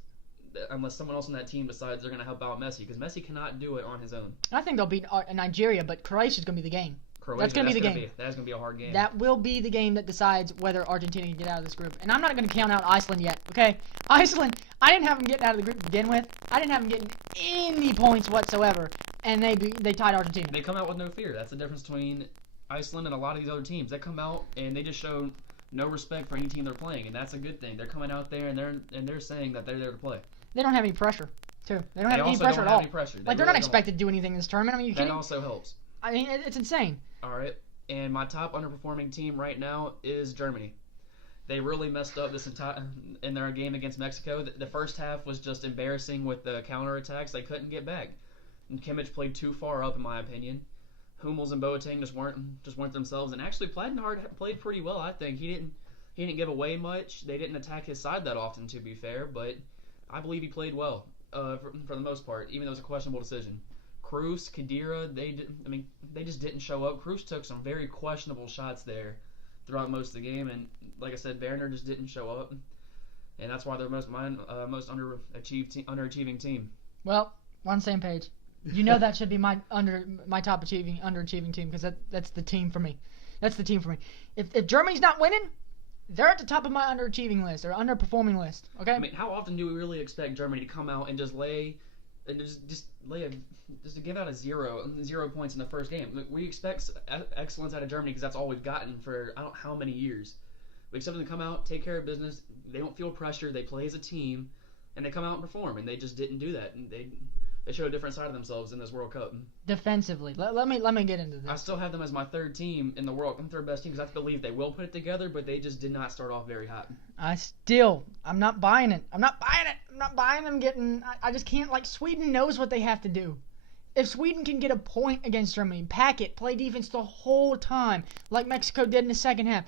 someone else on that team decides they're going to help out Messi, because Messi cannot do it on his own. I think they'll beat Nigeria, but Croatia's going to be the game. That's going to be the game. That's going to be a hard game. That will be the game that decides whether Argentina can get out of this group. And I'm not going to count out Iceland yet, okay? Iceland, I didn't have them getting out of the group to begin with. I didn't have them getting any points whatsoever, and they tied Argentina. They come out with no fear. That's the difference between Iceland and a lot of these other teams. They come out and they just show no respect for any team they're playing, and that's a good thing. They're coming out there and they're saying that they're there to play. They don't have any pressure, too. They don't have any pressure at all. They're not expected to do anything in this tournament. I mean, that also helps. I mean, it's insane. All right, and my top underperforming team right now is Germany. They really messed up in their game against Mexico. The first half was just embarrassing with the counterattacks. They couldn't get back. And Kimmich played too far up, in my opinion. Hummels and Boateng just weren't themselves. And actually, Plattenhardt played pretty well. I think he didn't give away much. They didn't attack his side that often, to be fair. But I believe he played well for the most part, even though it was a questionable decision. Kroos, Khedira, they just didn't show up. Kroos took some very questionable shots there throughout most of the game, and like I said, Werner just didn't show up, and that's why they're most underachieving team. Well, we're on the same page. You know that should be my top underachieving team, because that's the team for me. That's the team for me. If Germany's not winning, they're at the top of my underachieving list or underperforming list. Okay. I mean, how often do we really expect Germany to come out and just to give out 0 points in the first game? We expect excellence out of Germany because that's all we've gotten for I don't know how many years. We expect them to come out, take care of business. They don't feel pressure. They play as a team, and they come out and perform. And they just didn't do that. And they show a different side of themselves in this World Cup. Defensively, let me get into this. I still have them as my third team in the world, third best team, because I believe they will put it together, but they just did not start off very hot. I'm not buying it. I'm not buying them getting. I just can't. Like, Sweden knows what they have to do. If Sweden can get a point against Germany, pack it, play defense the whole time, like Mexico did in the second half,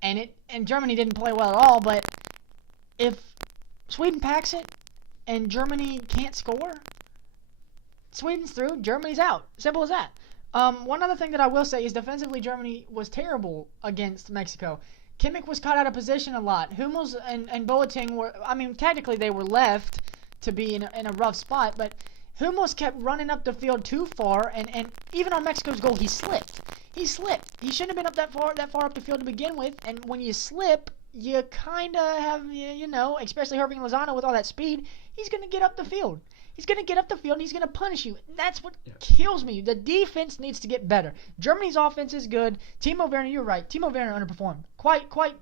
and Germany didn't play well at all. But if Sweden packs it and Germany can't score, Sweden's through, Germany's out. Simple as that. One other thing that I will say is defensively, Germany was terrible against Mexico. Kimmich was caught out of position a lot. Hummels and Boateng were, tactically they were left to be in a rough spot, but Hummels kept running up the field too far, and even on Mexico's goal, he slipped. He shouldn't have been up that far up the field to begin with, and when you slip, you kind of have, especially Irving Lozano with all that speed, he's going to get up the field. He's going to get up the field, and he's going to punish you. That's what kills me. The defense needs to get better. Germany's offense is good. Timo Werner, you're right. Timo Werner underperformed. Quite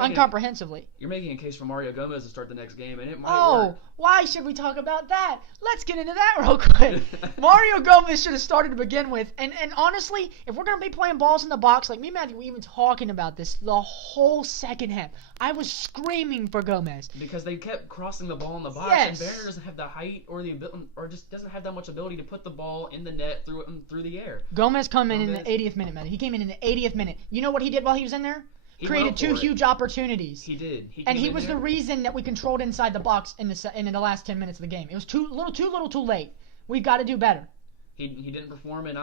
incomprehensively. You're making a case for Mario Gomez to start the next game, and it might work. Why should we talk about that? Let's get into that real quick. Mario Gomez should have started to begin with. And honestly, if we're going to be playing balls in the box, like me and Matthew were even talking about this the whole second half, I was screaming for Gomez. Because they kept crossing the ball in the box, and Werner doesn't have the height or the ability, or just doesn't have that much ability to put the ball in the net through the air. Gomez came in the 80th minute, man. He came in the 80th minute. You know what he did while he was in there? He created two huge opportunities. He did. He was the reason that we controlled inside the box in the last 10 minutes of the game. It was too little too late. We've got to do better. He didn't perform, and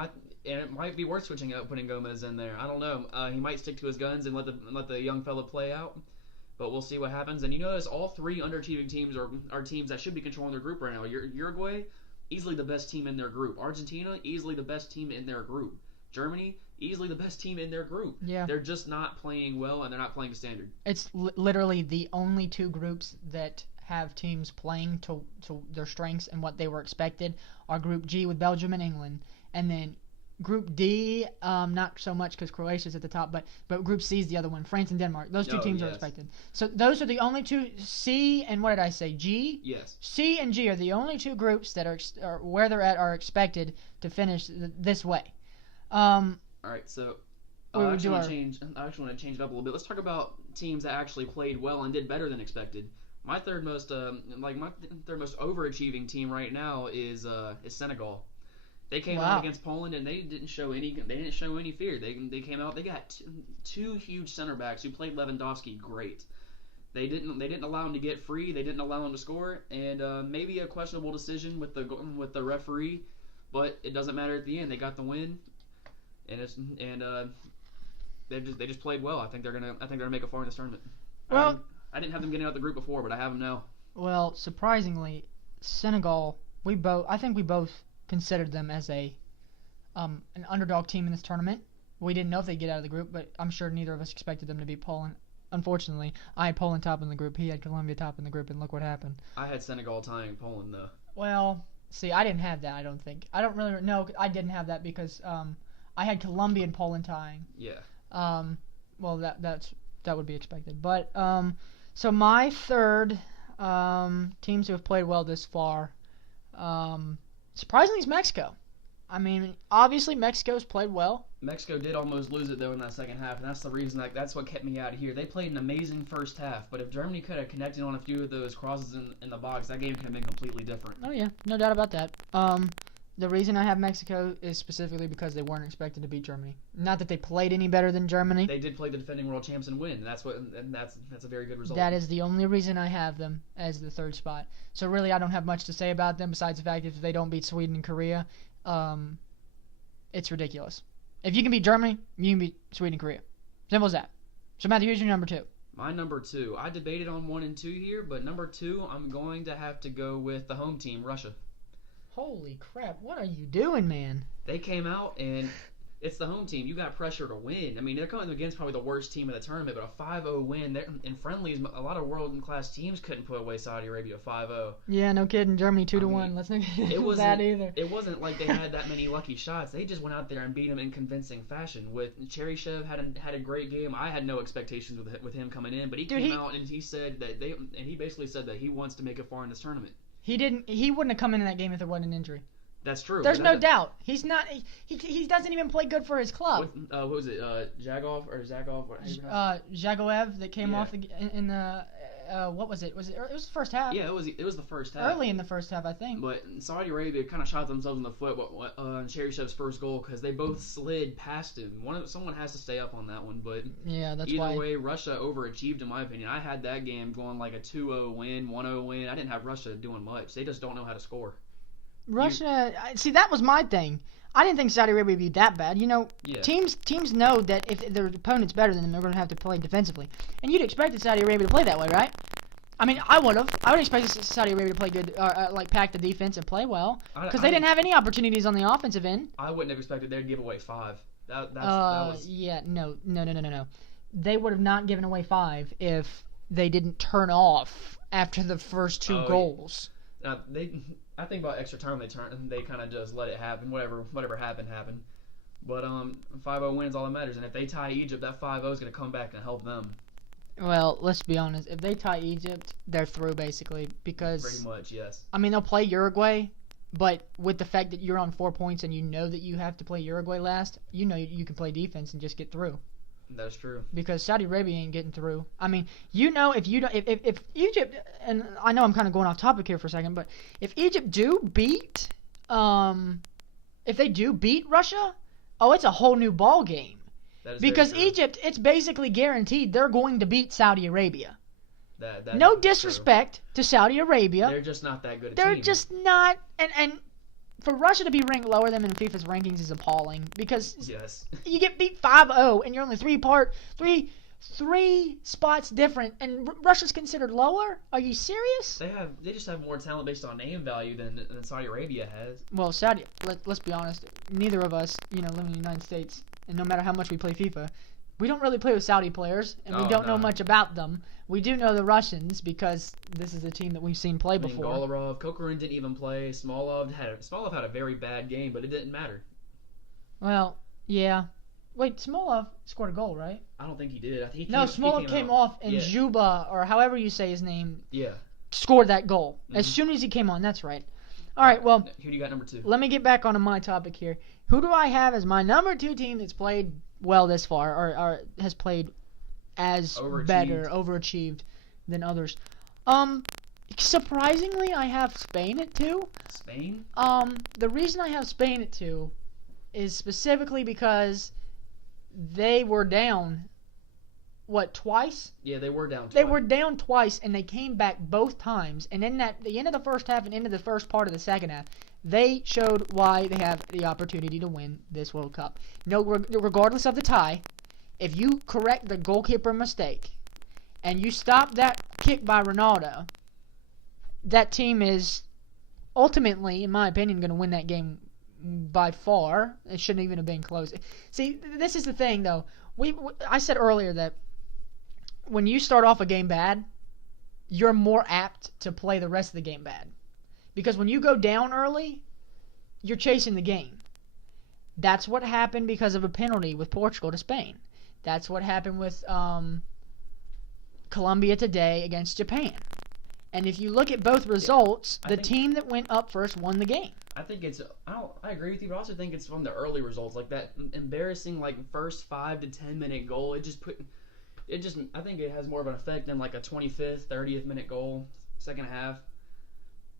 it might be worth switching out, putting Gomez in there. I don't know. He might stick to his guns and let the young fella play out. But we'll see what happens. And you notice all three underachieving teams are teams that should be controlling their group right now. Uruguay, easily the best team in their group. Argentina, easily the best team in their group. Germany, easily the best team in their group. Yeah. They're just not playing well, and they're not playing to standard. It's literally the only two groups that have teams playing to their strengths and what they were expected are Group G with Belgium and England, and then Group D, not so much because Croatia's at the top, but Group C is the other one, France and Denmark. Those two teams are expected. So those are the only two. C and what did I say? G. Yes. C and G are the only two groups that are where they're at are expected to finish this way. All right, so I actually want to change it up a little bit. Let's talk about teams that actually played well and did better than expected. My third most overachieving team right now is Senegal. They came out against Poland and they didn't show any fear. They came out. They got two huge center backs who played Lewandowski great. They didn't allow him to get free. They didn't allow him to score, and maybe a questionable decision with the referee, but it doesn't matter at the end. They got the win, and they just played well. I think they're gonna make a far in this tournament. Well, I didn't have them getting out of the group before, but I have them now. Well, surprisingly, Senegal. I think we both considered them as an underdog team in this tournament. We didn't know if they'd get out of the group, but I'm sure neither of us expected them to beat Poland. Unfortunately, I had Poland top in the group. He had Colombia top in the group, and look what happened. I had Senegal tying Poland, though. Well, see, I didn't have that, I don't think. I don't really know. I didn't have that because I had Colombia and Poland tying. Yeah. Well, that would be expected. But so my third teams who have played well this far, surprisingly, is Mexico. I mean, obviously Mexico's played well. Mexico did almost lose it though in that second half, and that's the reason. That's what kept me out of here. They played an amazing first half, but if Germany could have connected on a few of those crosses in the box, that game could have been completely different. Oh yeah, no doubt about that. The reason I have Mexico is specifically because they weren't expected to beat Germany. Not that they played any better than Germany. They did play the defending world champs and win. That's a very good result. That is the only reason I have them as the third spot. So really, I don't have much to say about them besides the fact that if they don't beat Sweden and Korea, it's ridiculous. If you can beat Germany, you can beat Sweden and Korea. Simple as that. So Matthew, who's your number two? My number two. I debated on 1 and 2 here, but number 2, I'm going to have to go with the home team, Russia. Holy crap, what are you doing, man? They came out, and it's the home team. You got pressure to win. I mean, they're coming against probably the worst team in the tournament, but a 5-0 win. In friendlies, a lot of world-class teams couldn't put away Saudi Arabia 5-0. Yeah, no kidding. Germany 2-1. Let's not get into that either. It wasn't like they had that many lucky shots. They just went out there and beat them in convincing fashion. With Cheryshev had a great game. I had no expectations with him coming in, but he came out and he said that he basically said that he wants to make it far in this tournament. He wouldn't have come in that game if there wasn't an injury. That's true. There's no doubt. He's not. He doesn't even play good for his club. What was it? Zagov? Zagoev that came off in the. What was it? It was the first half. Yeah, it was the first half. Early in the first half, I think. But Saudi Arabia kind of shot themselves in the foot on Cheryshev's first goal because they both slid past him. Someone has to stay up on that one, but yeah, that's either way, Russia overachieved in my opinion. I had that game going like a 2-0 win, 1-0 win. I didn't have Russia doing much. They just don't know how to score. Russia, see, that was my thing. I didn't think Saudi Arabia would be that bad. You know, teams know that if their opponent's better than them, they're going to have to play defensively. And you'd expect Saudi Arabia to play that way, right? I mean, I would expect Saudi Arabia to play good, like pack the defense and play well, because they didn't have any opportunities on the offensive end. I wouldn't have expected they'd give away 5. That was... Yeah, no. They would have not given away 5 if they didn't turn off after the first 2 goals. Now, I think about extra time they kind of just let it happen. Whatever happened. But 5-0 win is all that matters. And if they tie Egypt, that 5-0 is going to come back and help them. Well, let's be honest. If they tie Egypt, they're through basically because pretty much, yes. I mean, they'll play Uruguay, but with the fact that you're on 4 points and you know that you have to play Uruguay last, you know you can play defense and just get through. That's true. Because Saudi Arabia ain't getting through. I mean, you know, if Egypt, and I know I'm kind of going off topic here for a second, but if Egypt do beat, if they do beat Russia, it's a whole new ball game. That is because very true. Egypt, it's basically guaranteed they're going to beat Saudi Arabia. No disrespect to Saudi Arabia. They're just not that good a team. They're just not, and for Russia to be ranked lower than in FIFA's rankings is appalling because Yes. you get beat 5-0 and you're only three spots different, and Russia's considered lower? Are you serious? They just have more talent based on name value than Saudi Arabia has. Well, Saudi, let's be honest, neither of us, live in the United States, and no matter how much we play FIFA, we don't really play with Saudi players, and we don't know much about them. We do know the Russians because this is a team that we've seen play before. Golarov, Kokorin didn't even play. Smolov had a very bad game, but it didn't matter. Well, yeah. Wait, Smolov scored a goal, right? I don't think he did. Smolov came off, and Zhuba, or however you say his name, yeah, scored that goal as soon as he came on. That's right. All right, well, who do you got number 2? Let me get back onto my topic here. Who do I have as my number 2 team that's played well this far, or has played as overachieved than others? Surprisingly, I have Spain at 2. Spain? The reason I have Spain at 2 is specifically because they were down, twice? Yeah, they were down twice. They were down twice, and they came back both times. And in the end of the first half and into the first part of the second half, they showed why they have the opportunity to win this World Cup. No, regardless of the tie, if you correct the goalkeeper mistake and you stop that kick by Ronaldo, that team is ultimately, in my opinion, going to win that game by far. It shouldn't even have been close. See, this is the thing, though. I said earlier that when you start off a game bad, you're more apt to play the rest of the game bad. Because when you go down early, you're chasing the game. That's what happened because of a penalty with Portugal to Spain. That's what happened with Colombia today against Japan. And if you look at both results, the team that went up first won the game. I think I agree with you, but I also think it's from the early results, like that embarrassing first 5 to 10 minute goal. I think it has more of an effect than like a 25th, 30th minute goal, second half.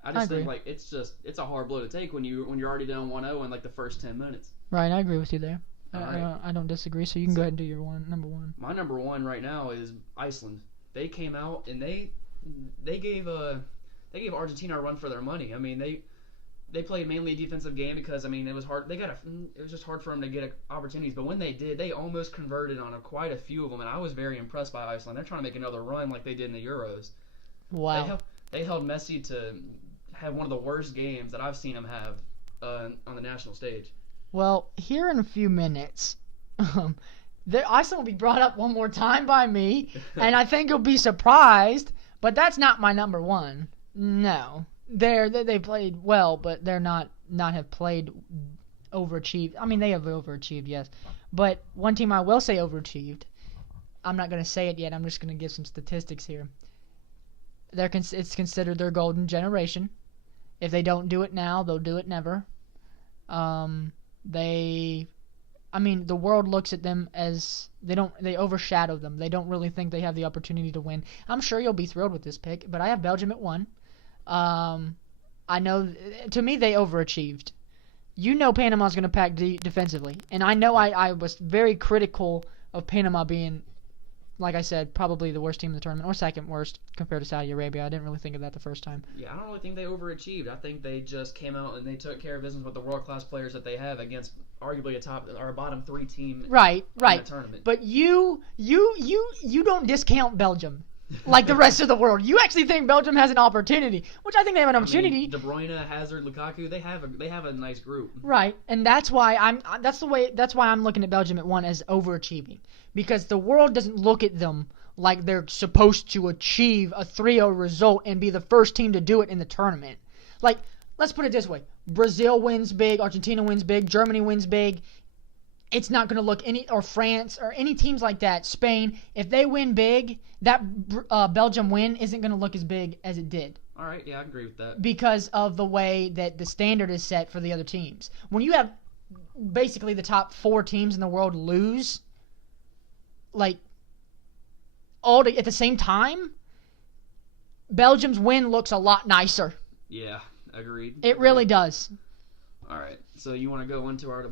I just think it's a hard blow to take when you're already down 1-0 in like the first 10 minutes. Right, I agree with you there. Right. I don't disagree. So you can go ahead and do your number 1. My number 1 right now is Iceland. They came out and they gave Argentina a run for their money. I mean, they played mainly a defensive game because it was hard. It was just hard for them to get opportunities. But when they did, they almost converted on quite a few of them, and I was very impressed by Iceland. They're trying to make another run like they did in the Euros. Wow. They held Messi to have one of the worst games that I've seen him have on the national stage. Well, here in a few minutes, Iceland will be brought up one more time by me, and I think you'll be surprised. But that's not my number 1. No. They played well, but they're not have played overachieved. I mean, they have overachieved, yes. But one team I will say overachieved, I'm not going to say it yet. I'm just going to give some statistics here. It's considered their golden generation. If they don't do it now, they'll do it never. The world looks at them as they overshadow them. They don't really think they have the opportunity to win. I'm sure you'll be thrilled with this pick, but I have Belgium at 1. I know, to me, they overachieved. Panama's going to pack defensively, and I know I was very critical of Panama being, like I said, probably the worst team in the tournament, or second worst compared to Saudi Arabia. I didn't really think of that the first time. Yeah, I don't really think they overachieved. I think they just came out and they took care of business with the world-class players that they have against arguably a bottom 3 team. Right. In the tournament. But you don't discount Belgium like the rest of the world. You actually think Belgium has an opportunity, which I think they have an opportunity. De Bruyne, Hazard, Lukaku, they have a nice group. Right, and that's why I'm looking at Belgium at 1 as overachieving, because the world doesn't look at them like they're supposed to achieve a 3-0 result and be the first team to do it in the tournament. Like, let's put it this way: Brazil wins big, Argentina wins big, Germany wins big. It's not going to look or France or any teams like that, Spain, if they win big, that Belgium win isn't going to look as big as it did. All right, yeah, I agree with that. Because of the way that the standard is set for the other teams. When you have basically the top 4 teams in the world lose, like, at the same time, Belgium's win looks a lot nicer. Yeah, agreed. It really does. All right, so you want to go into our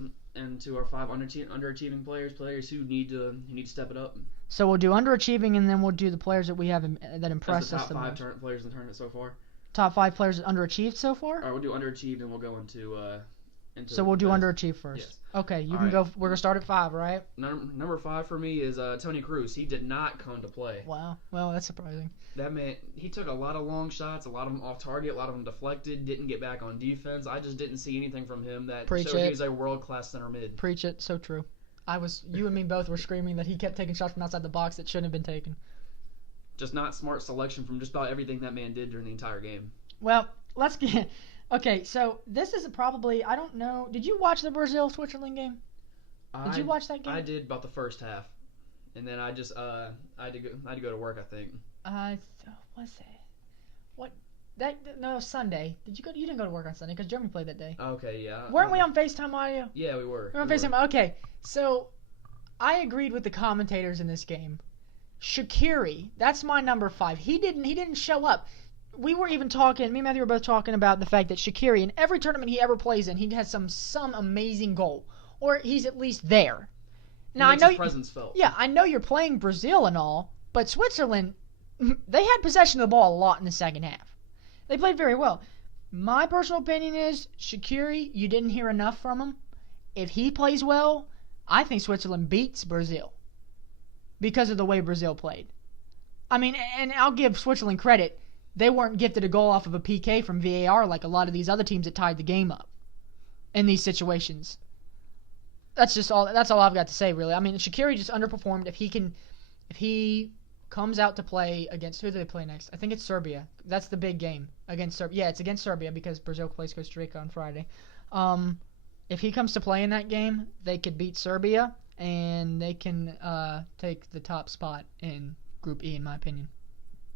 5 underachieving players who need to step it up. So we'll do underachieving, and then we'll do the players that we have that impressed us the most. Top 5 players in the tournament so far. top 5 players that underachieved so far? All right, we'll do underachieved, and we'll go into So we'll do best. underachieved first. Yes. Okay, you All can right. go. We're gonna start at 5, right? Number 5 for me is Tony Cruz. He did not come to play. Wow. Well, that's surprising. That man, he took a lot of long shots, a lot of them off target, a lot of them deflected, didn't get back on defense. I just didn't see anything from him that Preach showed it. he was a world-class center mid. Preach it. So true. You and me both were screaming that he kept taking shots from outside the box that shouldn't have been taken. Just not smart selection from just about everything that man did during the entire game. Well, let's get. Okay, so this is probably, I don't know. Did you watch the Brazil-Switzerland game? Did you watch that game? I did about the first half, and then I just I had to go to work. I think. Was it? What? No, Sunday. Did you go? You didn't go to work on Sunday because Germany played that day. Okay, yeah. Weren't we on FaceTime audio? Yeah, we were. We were on FaceTime. Okay, so I agreed with the commentators in this game. Shaqiri, that's my number 5. He didn't show up. We were even talking, me and Matthew were both talking about the fact that Shaqiri, in every tournament he ever plays in, he has some amazing goal. Or he's at least there. Now, He makes his presence felt. Yeah, I know you're playing Brazil and all, but Switzerland, they had possession of the ball a lot in the second half. They played very well. My personal opinion is, Shaqiri, you didn't hear enough from him. If he plays well, I think Switzerland beats Brazil because of the way Brazil played. I mean, and I'll give Switzerland credit. They weren't gifted a goal off of a PK from VAR like a lot of these other teams that tied the game up in these situations. That's all I've got to say, really. I mean, Shaqiri just underperformed. If he comes out to play against, who do they play next? I think it's Serbia. That's the big game against Serbia. Yeah, it's against Serbia because Brazil plays Costa Rica on Friday. If he comes to play in that game, they could beat Serbia and they can take the top spot in Group E, in my opinion.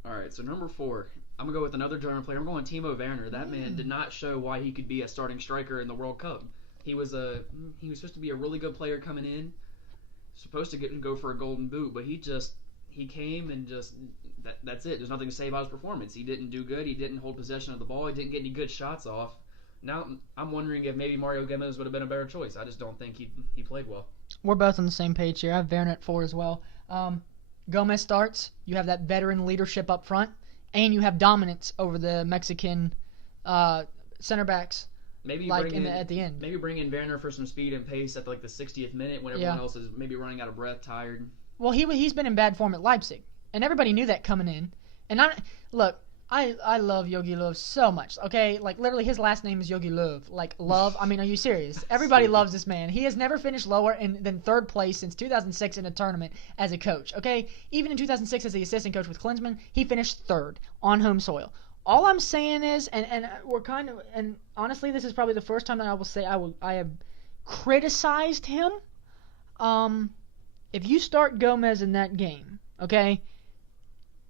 All right, so number 4, I'm gonna go with another German player. I'm going Timo Werner. That man did not show why he could be a starting striker in the World Cup. He was supposed to be a really good player coming in, supposed to go for a golden boot, but he came and that's it. There's nothing to say about his performance. He didn't do good. He didn't hold possession of the ball. He didn't get any good shots off. Now I'm wondering if maybe Mario Gomez would have been a better choice. I just don't think he played well. We're both on the same page here. I have Werner at 4 as well. Gomez starts. You have that veteran leadership up front, and you have dominance over the Mexican center backs. Maybe at the end. Maybe bring in Werner for some speed and pace at the 60th minute when everyone else is maybe running out of breath, tired. Well, he's been in bad form at Leipzig, and everybody knew that coming in. And I love Yogi Löw so much. Okay, like literally his last name is Yogi Löw. Like love. I mean, are you serious? Everybody loves this man. He has never finished lower than 3rd place since 2006 in a tournament as a coach. Okay, even in 2006 as the assistant coach with Klinsmann, he finished 3rd on home soil. All I'm saying is, and honestly, this is probably the first time that I will say I have criticized him. If you start Gomez in that game, okay,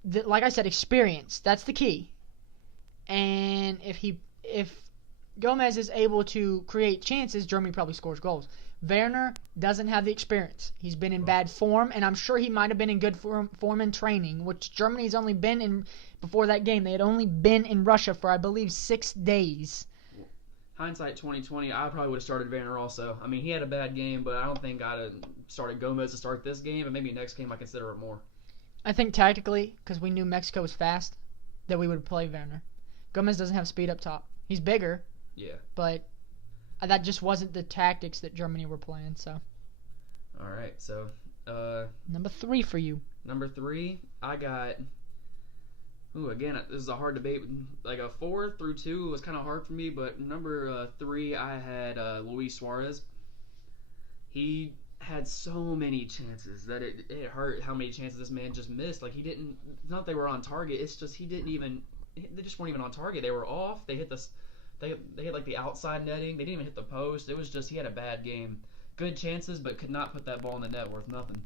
like I said, experience, that's the key. And if Gomez is able to create chances, Germany probably scores goals. Werner doesn't have the experience. He's been in bad form, and I'm sure he might have been in good form in training, which Germany's only been in before that game. They had only been in Russia for, I believe, 6 days. Hindsight 2020, I probably would have started Werner also. I mean, he had a bad game, but I don't think I'd have started Gomez to start this game, and maybe next game I consider it more. I think tactically, because we knew Mexico was fast, that we would play Werner. Gomez doesn't have speed up top. He's bigger. Yeah. But that just wasn't the tactics that Germany were playing, so. All right, so. Number 3 for you. Number 3, I got. Ooh, again, this is a hard debate. Like a 4 through 2 was kind of hard for me, but number 3, I had Luis Suarez. He had so many chances that it hurt how many chances this man just missed. Like, he didn't. Not they were on target. It's just he didn't even. They just weren't even on target. They were off. They hit the. They hit like the outside netting. They didn't even hit the post. It was just he had a bad game. Good chances, but could not put that ball in the net worth nothing.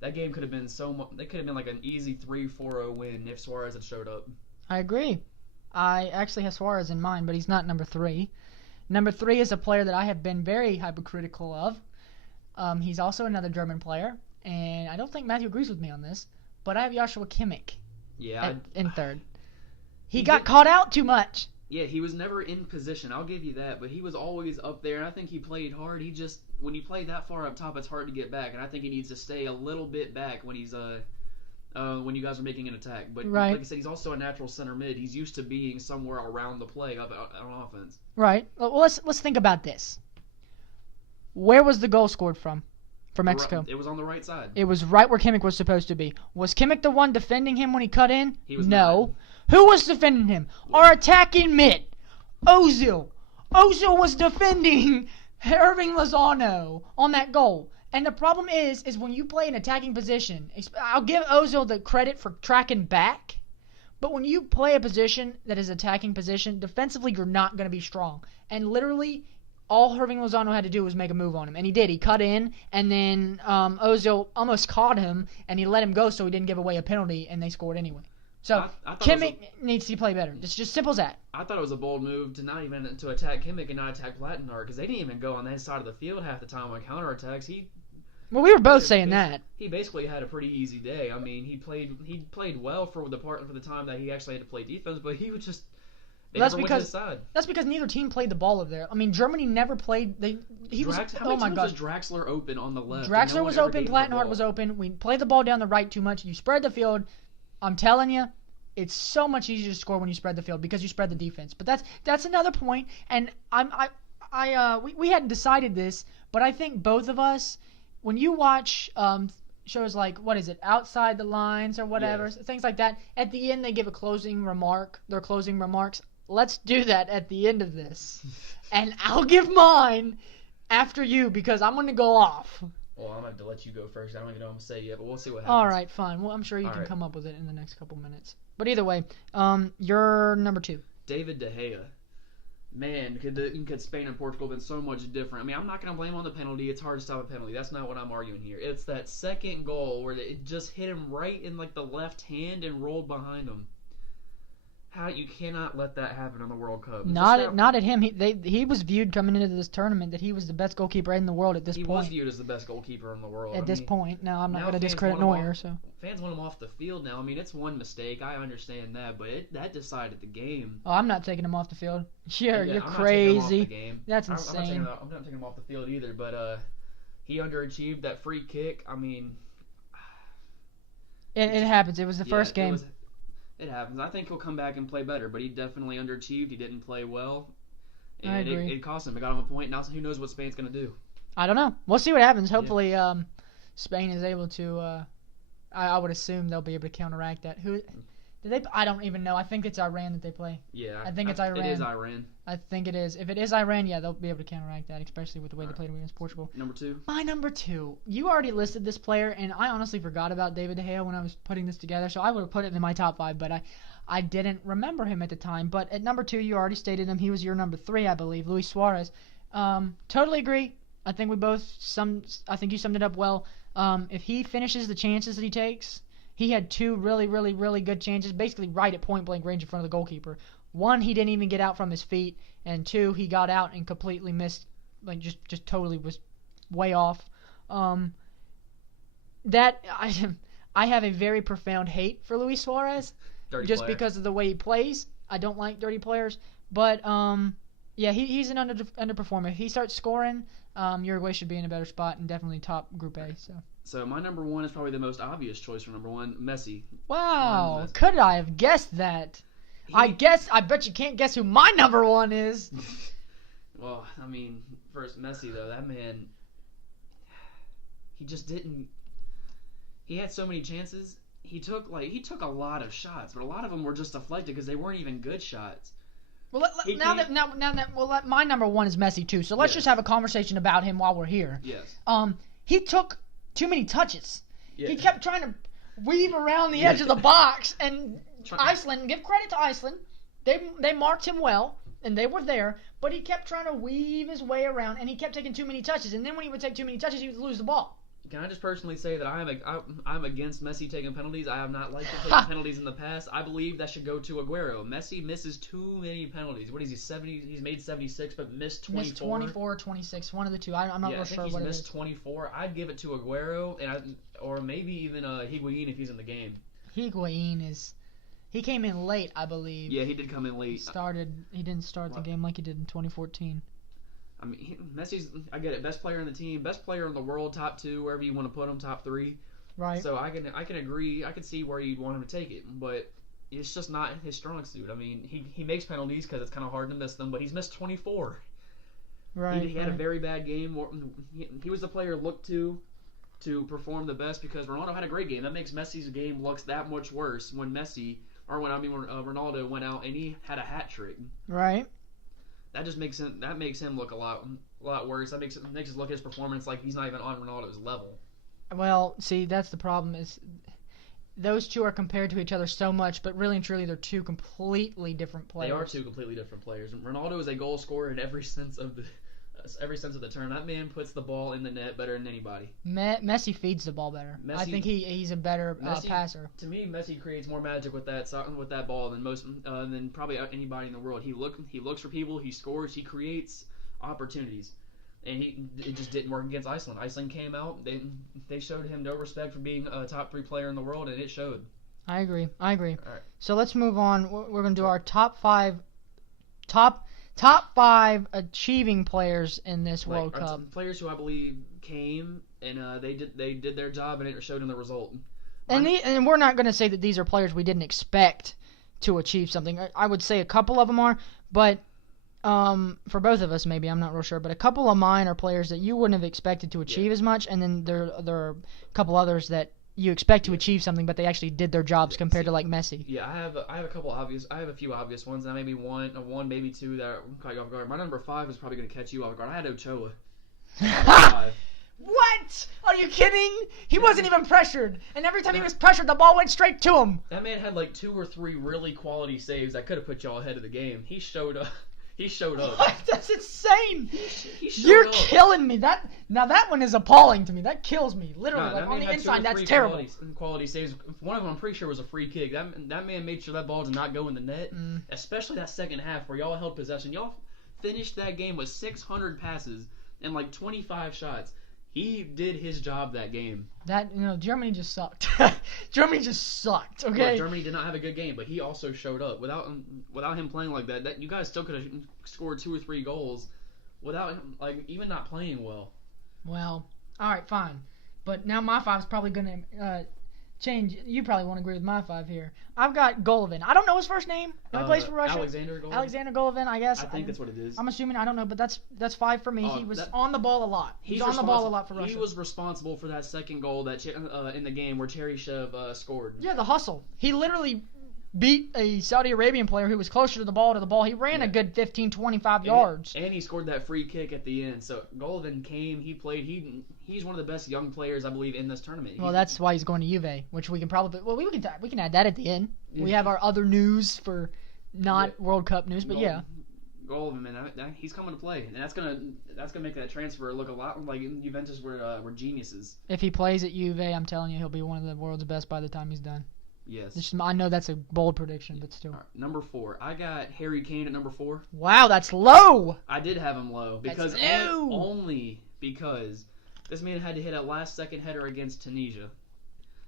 That game could have been so much. They could have been like an easy 3-4-0 win if Suarez had showed up. I agree. I actually have Suarez in mind, but he's not number 3. Number 3 is a player that I have been very hypercritical of. He's also another German player, and I don't think Matthew agrees with me on this, but I have Joshua Kimmich in 3rd. He got caught out too much. Yeah, he was never in position. I'll give you that, but he was always up there, and I think he played hard. He just, when you play that far up top, it's hard to get back, and I think he needs to stay a little bit back when he's when you guys are making an attack. But Right. like I said, he's also a natural center mid. He's used to being somewhere around the play on offense. Right. Well, let's think about this. Where was the goal scored from? For Mexico. It was on the right side. It was right where Kimmich was supposed to be. Was Kimmich the one defending him when he cut in? He was no. Who was defending him? Our attacking mid, Ozil. Ozil was defending Irving Lozano on that goal. And the problem is when you play an attacking position, I'll give Ozil the credit for tracking back, but when you play a position that is attacking position, defensively you're not going to be strong. And literally, all Irving Lozano had to do was make a move on him, and he did. He cut in, and then Ozil almost caught him, and he let him go so he didn't give away a penalty, and they scored anyway. So Kimmich needs to play better. It's just simple as that. I thought it was a bold move to not even to attack Kimmich and not attack Plattenhardt, because they didn't even go on that side of the field half the time on counterattacks. Well, we were both saying that. He basically had a pretty easy day. I mean, he played well for the time that he actually had to play defense, but he was just. That's because neither team played the ball over there. I mean, Germany never played. Oh my God! Was Draxler open on the left? Draxler was open. Plattenhardt was open. We played the ball down the right too much. You spread the field. I'm telling you, it's so much easier to score when you spread the field because you spread the defense. But that's another point. And we hadn't decided this, but I think both of us, when you watch shows like, what is it, Outside the Lines or whatever, yes. Things like that, at the end they give a closing remark. Their closing remarks. Let's do that at the end of this. And I'll give mine after you because I'm going to go off. Well, I'm going to have to let you go first. I don't even know what I'm going to say yet, but we'll see what happens. All right, fine. Well, I'm sure you can come up with it in the next couple minutes. But either way, you're number 2. David De Gea. Man, could Spain and Portugal have been so much different? I mean, I'm not going to blame him on the penalty. It's hard to stop a penalty. That's not what I'm arguing here. It's that second goal where it just hit him right in like the left hand and rolled behind him. How you cannot let that happen in the World Cup? Not at him. He was viewed coming into this tournament that he was the best goalkeeper in the world at this point. He was viewed as the best goalkeeper in the world at this point. Now I'm not going to discredit Neuer. So fans want him off the field now. I mean, it's one mistake. I understand that, but that decided the game. Oh, I'm not taking him off the field. You're crazy. That's insane. I'm not taking him off the field either. But he underachieved that free kick. I mean, it happens. It was the first game. It happens. I think he'll come back and play better, but he definitely underachieved. He didn't play well. And I agree. It cost him. It got him a point. Now who knows what Spain's going to do? I don't know. We'll see what happens. Hopefully Spain is able to I would assume they'll be able to counteract that. I don't even know. I think it's Iran that they play. Yeah. I think it's Iran. It is Iran. I think it is. If it is Iran, yeah, they'll be able to counteract that, especially with the way they played against Portugal. Number 2. My number 2. You already listed this player, and I honestly forgot about David De Gea when I was putting this together, so I would have put it in my top 5, but I didn't remember him at the time. But at number 2, you already stated him. He was your number 3, I believe, Luis Suarez. Totally agree. I think you summed it up well. If he finishes the chances that he takes, he had 2 really, really, really good chances, basically right at point-blank range in front of the goalkeeper. 1, he didn't even get out from his feet, and 2, he got out and completely missed, like just totally was way off. That I have a very profound hate for Luis Suarez, because of the way he plays. I don't like dirty players, but yeah, he's an underperformer. If he starts scoring, Uruguay should be in a better spot and definitely top Group A. So my number 1 is probably the most obvious choice for number 1, Messi. Wow, could I have guessed that? I bet you can't guess who my number 1 is. Well, I mean, first Messi though, that man, he just didn't. He had so many chances. He took a lot of shots, but a lot of them were just deflected because they weren't even good shots. Well, my number 1 is Messi too. So let's just have a conversation about him while we're here. Yes. He took too many touches. Yeah. He kept trying to weave around the edge of the box, and Iceland, give credit to Iceland, they marked him well, and they were there, but he kept trying to weave his way around, and he kept taking too many touches, and then when he would take too many touches, he would lose the ball. Can I just personally say that I'm against Messi taking penalties? I have not liked him taking penalties in the past. I believe that should go to Aguero. Messi misses too many penalties. What is he, 70? He's made 76, but missed 24. Missed 24, 26, one of the two. I'm not real sure what it is. He's missed 24. I'd give it to Aguero, or maybe even Higuain if he's in the game. He came in late, I believe. Yeah, he did come in late. He didn't start the game like he did in 2014. I mean, Messi's, I get it, best player in the team, best player in the world, top 2, wherever you want to put him, top 3. Right. So I can agree. I can see where you'd want him to take it, but it's just not his strong suit. I mean, he makes penalties because it's kind of hard to miss them, but he's missed 24. Right. He had a very bad game. He was the player looked to perform the best because Ronaldo had a great game. That makes Messi's game looks that much worse when Ronaldo went out and he had a hat trick. Right. That just makes him look a lot worse. That makes his look his performance like he's not even on Ronaldo's level. Well, see, that's the problem is those two are compared to each other so much, but really and truly they're two completely different players. They are two completely different players. Ronaldo is a goal scorer in every sense of the term. That man puts the ball in the net better than anybody. Messi feeds the ball better. I think he's a better passer. To me, Messi creates more magic with that ball than probably anybody in the world. He looks for people. He scores. He creates opportunities. And it just didn't work against Iceland. Iceland came out. They showed him no respect for being a top 3 player in the world, and it showed. I agree. All right. So let's move on. We're going to do our top five achieving players in this World Cup. Players who I believe came and they did their job and it showed in the result. And we're not going to say that these are players we didn't expect to achieve something. I would say a couple of them are, but for both of us maybe, I'm not real sure. But a couple of mine are players that you wouldn't have expected to achieve as much, and then there are a couple others that you expect to achieve something, but they actually did their jobs compared to like Messi. Yeah, I have a few obvious ones, and maybe one, maybe two that caught you off guard. My number 5 is probably going to catch you off guard. I had Ochoa. What? Are you kidding? He wasn't even pressured, and every time he was pressured, the ball went straight to him. That man had like 2 or 3 really quality saves that could have put y'all ahead of the game. He showed up. What? That's insane. You're killing me. That one is appalling to me. That kills me. Literally, on the inside, that's terrible. Quality saves. One of them, I'm pretty sure, was a free kick. That man made sure that ball did not go in the net. Especially that second half where y'all held possession. Y'all finished that game with 600 passes and like 25 shots. He did his job that game. Germany just sucked. Germany just sucked. Okay. Well, Germany did not have a good game, but he also showed up. Without him playing like that, you guys still could have scored 2 or 3 goals without him, like even not playing well. Well, all right, fine. But now my 5 is probably gonna change. You probably won't agree with my 5 here. I've got Golovin. I don't know his first name. He plays for Russia. Alexander Golovin, I guess. I think that's what it is. I'm assuming. I don't know, but that's 5 for me. He was on the ball a lot. He's on the ball a lot for Russia. He was responsible for that second goal in the game where Cheryshev scored. Yeah, the hustle. He literally beat a Saudi Arabian player who was closer to the ball. He ran a good 15, 25 yards. And he scored that free kick at the end. So Golovin came, he played. He's one of the best young players, I believe, in this tournament. Well, that's why he's going to Juve, which we can probably we can add that at the end. Yeah. We have our other news for not World Cup news, but Golovin, man, he's coming to play, and that's gonna make that transfer look a lot like Juventus were geniuses. If he plays at Juve, I'm telling you, he'll be one of the world's best by the time he's done. Yes. I know that's a bold prediction, but still. Right, number 4. I got Harry Kane at number 4. Wow, that's low. I did have him low because only because this man had to hit a last-second header against Tunisia.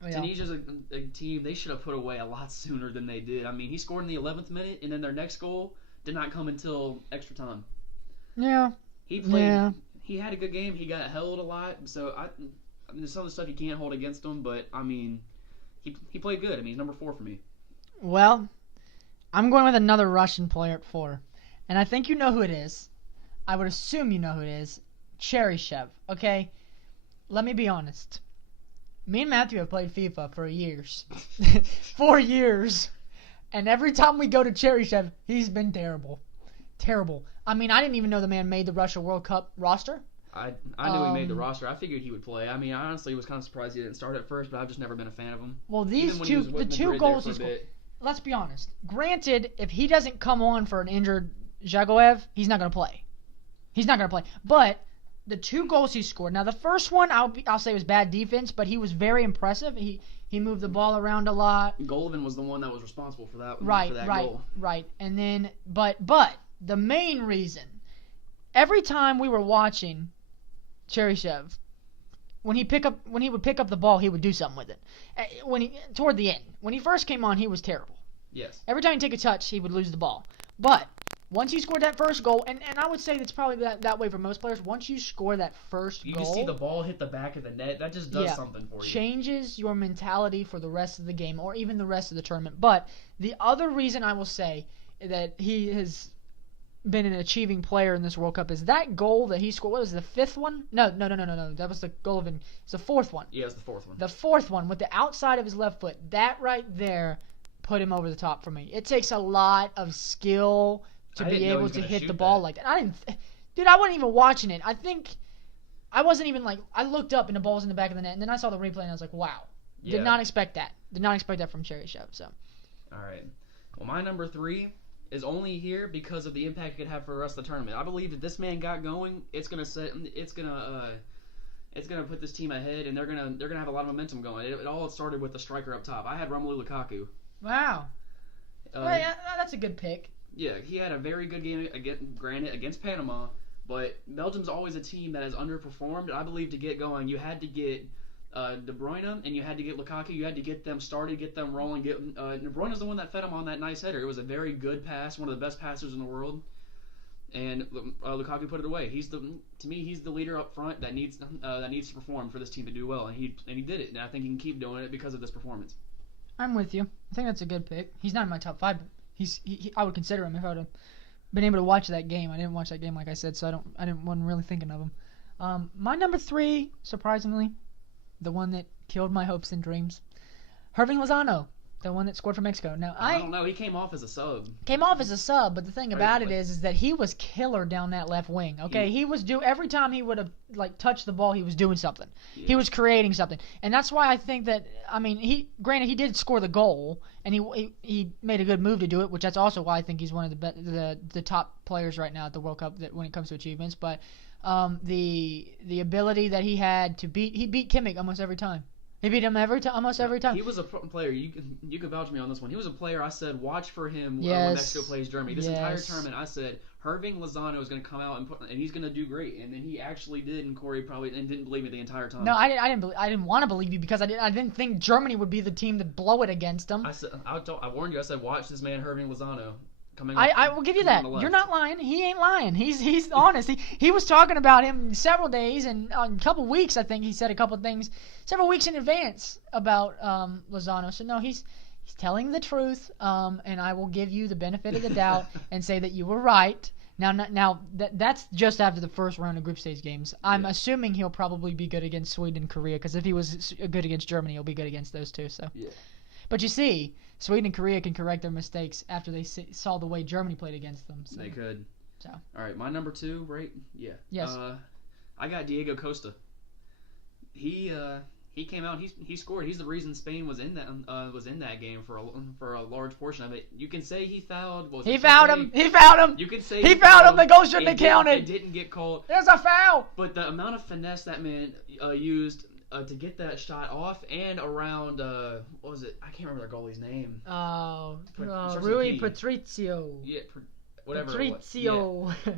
Oh, yeah. Tunisia's a team they should have put away a lot sooner than they did. I mean, he scored in the 11th minute, and then their next goal did not come until extra time. Yeah. He played. Yeah. He had a good game. He got held a lot, so I mean, there's some of the stuff you can't hold against him, but I mean. He played good. I mean, he's number 4 for me. Well, I'm going with another Russian player at 4. And I think you know who it is. I would assume you know who it is. Cheryshev, okay? Let me be honest. Me and Matthew have played FIFA for years. 4 years. And every time we go to Cheryshev, he's been terrible. Terrible. I mean, I didn't even know the man made the Russia World Cup roster. I knew he made the roster. I figured he would play. I mean, I honestly was kind of surprised he didn't start at first, but I've just never been a fan of him. Well, the two goals he scored. Let's be honest. Granted, if he doesn't come on for an injured Zagoev, he's not going to play. He's not going to play. But the 2 goals he scored. Now, the first one I'll say was bad defense, but he was very impressive. He moved the ball around a lot. Golovin was the one that was responsible for that. Goal. Right. And then, but the main reason, every time we were watching Cheryshev, when he would pick up the ball, he would do something with it. Toward the end, when he first came on, he was terrible. Yes. Every time he take a touch, he would lose the ball. But Once you scored that first goal, and I would say that's probably that way for most players. Once you score that first goal, you see the ball hit the back of the net. That just does something for you. Changes your mentality for the rest of the game, or even the rest of the tournament. But the other reason I will say that he has been an achieving player in this World Cup is that goal that he scored. What was it, the 5th one? No. That was the goal of it's the 4th one. Yeah, it's the 4th one. The 4th one with the outside of his left foot. That right there put him over the top for me. It takes a lot of skill to be able to hit the ball like that. I wasn't even watching it. I think I wasn't even I looked up and the ball was in the back of the net, and then I saw the replay and I was like, wow. Yeah. Did not expect that. Did not expect that from Cheryshev. So. All right. Well, my number 3 is only here because of the impact it could have for the rest of the tournament. I believe if this man got going, it's gonna put this team ahead, and they're gonna have a lot of momentum going. It all started with the striker up top. I had Romelu Lukaku. Wow. That's a good pick. Yeah, he had a very good game against Panama, but Belgium's always a team that has underperformed. I believe to get going, you had to get De Bruyne and you had to get Lukaku. You had to get them started, get them rolling. De Bruyne's the one that fed him on that nice header. It was a very good pass, one of the best passers in the world. And Lukaku put it away. To me, he's the leader up front that needs to perform for this team to do well, and he did it. And I think he can keep doing it because of this performance. I'm with you. I think that's a good pick. He's not in my top 5. I would consider him if I would have been able to watch that game. I didn't watch that game, like I said, so wasn't really thinking of him. My number 3, surprisingly, the one that killed my hopes and dreams, Hirving Lozano, the one that scored for Mexico. Now I don't know. He came off as a sub. But the thing about it is that he was killer down that left wing. Okay, he was every time he would have touched the ball, he was doing something. Yeah. He was creating something, and that's why I think that granted he did score the goal, and he made a good move to do it, which that's also why I think he's one of the top players right now at the World Cup when it comes to achievements. But the ability that he had to beat Kimmich almost every time. He beat him almost every time. He was a player. You can vouch me on this one. He was a player I said watch for him when Mexico plays Germany. This entire tournament I said Hirving Lozano is going to come out and he's going to do great. And then he actually did, and Corey probably didn't believe me the entire time. No, I didn't want to believe you because I didn't think Germany would be the team to blow it against them. I warned you. I said watch this man Hirving Lozano. I will give you that. You're not lying. He ain't lying. He's honest. He was talking about him several days and a couple weeks. I think he said a couple things several weeks in advance about Lozano. So no, he's telling the truth. And I will give you the benefit of the doubt and say that you were right. Now that's just after the first round of group stage games. I'm assuming he'll probably be good against Sweden and Korea because if he was good against Germany, he'll be good against those two. So. Yeah. But you see, Sweden and Korea can correct their mistakes after they saw the way Germany played against them. So. They could. So. All right, my number 2, right? Yeah. Yes. I got Diego Costa. He came out. He scored. He's the reason Spain was in that game for a large portion of it. You can say he fouled. He fouled him. You can say he fouled him. The goal shouldn't have counted. It didn't get called. There's a foul. But the amount of finesse that man used. To get that shot off and around, what was it? I can't remember the goalie's name. Rui Patricio. Yeah, whatever. Patricio. Yeah.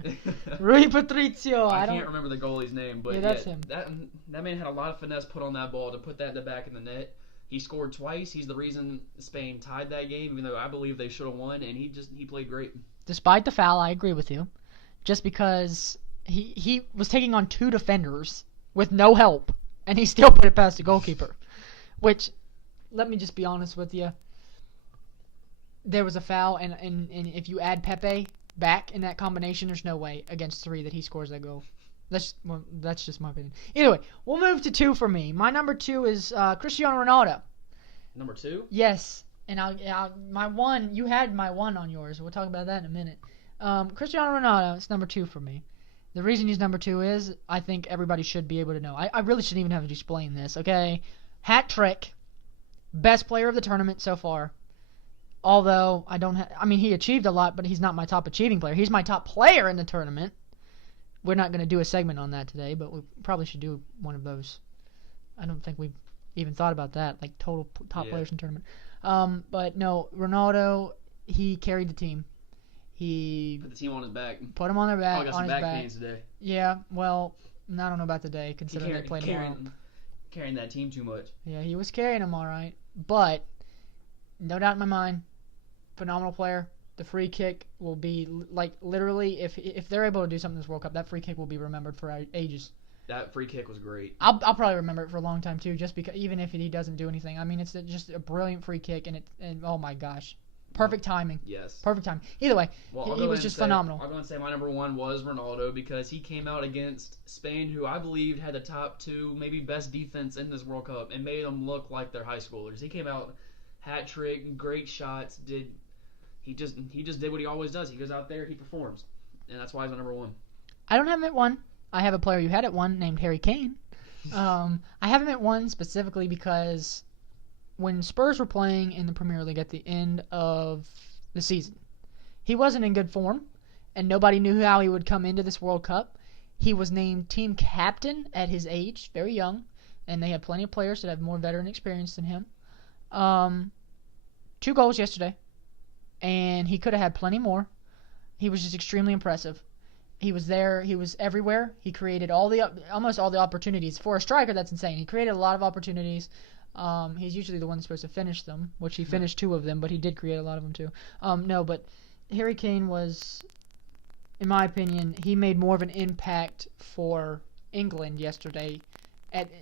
Rui Patricio. I can't remember the goalie's name, but that's him. That man had a lot of finesse put on that ball to put that in the back of the net. He scored twice. He's the reason Spain tied that game, even though I believe they should have won, and he played great. Despite the foul, I agree with you. Just because he was taking on 2 defenders with no help. And he still put it past the goalkeeper. Which, let me just be honest with you. There was a foul, and if you add Pepe back in that combination, there's no way against 3 that he scores that goal. That's just my opinion. Either way, we'll move to 2 for me. My number 2 is Cristiano Ronaldo. Number 2? Yes. And my 1, you had my 1 on yours. We'll talk about that in a minute. Cristiano Ronaldo is number 2 for me. The reason he's number 2 is I think everybody should be able to know. I really shouldn't even have to explain this, okay? Hat trick. Best player of the tournament so far. Although he achieved a lot, but he's not my top achieving player. He's my top player in the tournament. We're not going to do a segment on that today, but we probably should do one of those. I don't think we've even thought about that, like total top players in the tournament. But no, Ronaldo, he carried the team. He put the team on his back. Put him on their back. Oh, got some back pains today. Yeah, well, I don't know about today, considering they played tomorrow. Carrying that team too much. Yeah, he was carrying them all right. But, no doubt in my mind, phenomenal player. The free kick will be like literally if they're able to do something in this World Cup, that free kick will be remembered for ages. That free kick was great. I'll probably remember it for a long time too, just because even if he doesn't do anything. I mean, it's just a brilliant free kick, and oh my gosh, perfect timing. Yes. Perfect time. Either way, well, he was just phenomenal. I'll go and say my number one was Ronaldo because he came out against Spain, who I believe had the top 2, maybe best defense in this World Cup, and made them look like they're high schoolers. He came out, hat trick, great shots. He just did what he always does. He goes out there, he performs, and that's why he's my number 1. I don't have him at 1. I have a player who had it 1 named Harry Kane. I have him at 1 specifically because when Spurs were playing in the Premier League at the end of the season, he wasn't in good form, and nobody knew how he would come into this World Cup. He was named team captain at his age, very young, and they had plenty of players that have more veteran experience than him. 2 goals yesterday, and he could have had plenty more. He was just extremely impressive. He was there. He was everywhere. He created almost all the opportunities. For a striker, that's insane. He created a lot of opportunities. He's usually the one supposed to finish them, which he finished 2 of them, but he did create a lot of them too. No, but Harry Kane was, in my opinion, he made more of an impact for England yesterday,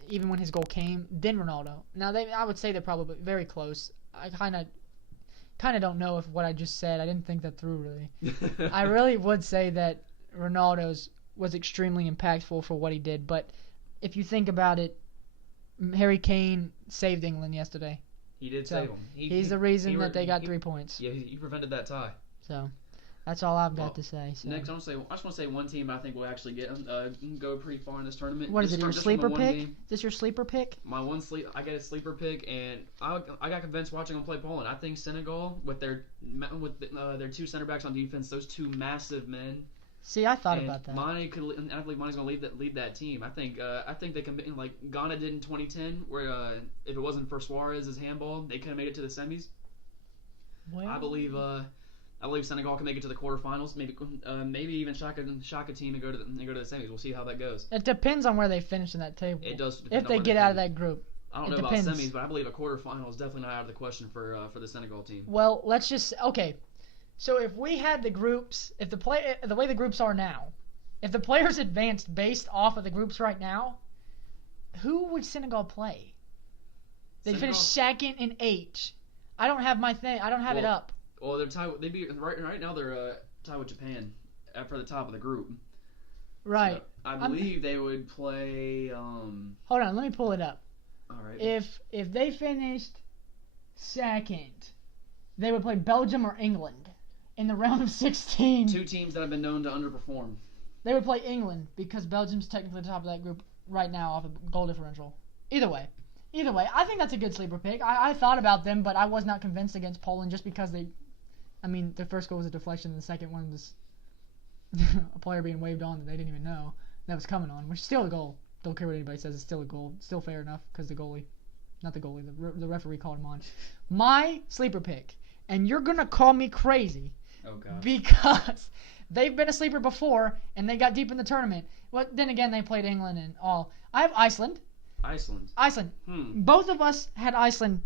even when his goal came, than Ronaldo. Now, I would say they're probably very close. I kind of don't know if what I just said. I didn't think that through really. I really would say that Ronaldo's was extremely impactful for what he did, but if you think about it, Harry Kane saved England yesterday. He did save them. He's the reason that they got 3 points. Yeah, he prevented that tie. So that's all I've got to say. So. Next, I just want to say one team I think will actually go pretty far in this tournament. What is it? Your sleeper pick? Is this your sleeper pick? My I got a sleeper pick, and I got convinced watching them play Poland. I think Senegal with their 2 center backs on defense, those 2 massive men. See, I thought about that. I believe Mane's going to lead that team. I think they can, like Ghana did in 2010, where if it wasn't for Suarez's handball, they could have made it to the semis. Well, I believe Senegal can make it to the quarterfinals. Maybe even shock a team and go to the semis. We'll see how that goes. It depends on where they finish in that table. It does. If they get out of that group. I don't know about semis, but I believe a quarterfinal is definitely not out of the question for the Senegal team. Well, let's just So if we had the groups, the way the groups are now, if the players advanced based off of the groups right now, who would Senegal play? They finished second in H. I don't have my thing. I don't have it up. Well, they're tied. Right now. They're tied with Japan for the top of the group. Right. So I believe they would play. Hold on. Let me pull it up. All right. If they finished second, they would play Belgium or England. In the round of 16. 2 teams that have been known to underperform. They would play England because Belgium's technically the top of that group right now off of goal differential. Either way, I think that's a good sleeper pick. I thought about them, but I was not convinced against Poland just because their first goal was a deflection, and the second one was a player being waved on that they didn't even know that was coming on, which is still a goal. Don't care what anybody says, it's still a goal. Still fair enough because the referee called him on. My sleeper pick, and you're going to call me crazy, because they've been a sleeper before, and they got deep in the tournament. Well, then again, they played England and all. I have Iceland. Iceland. Both of us had Iceland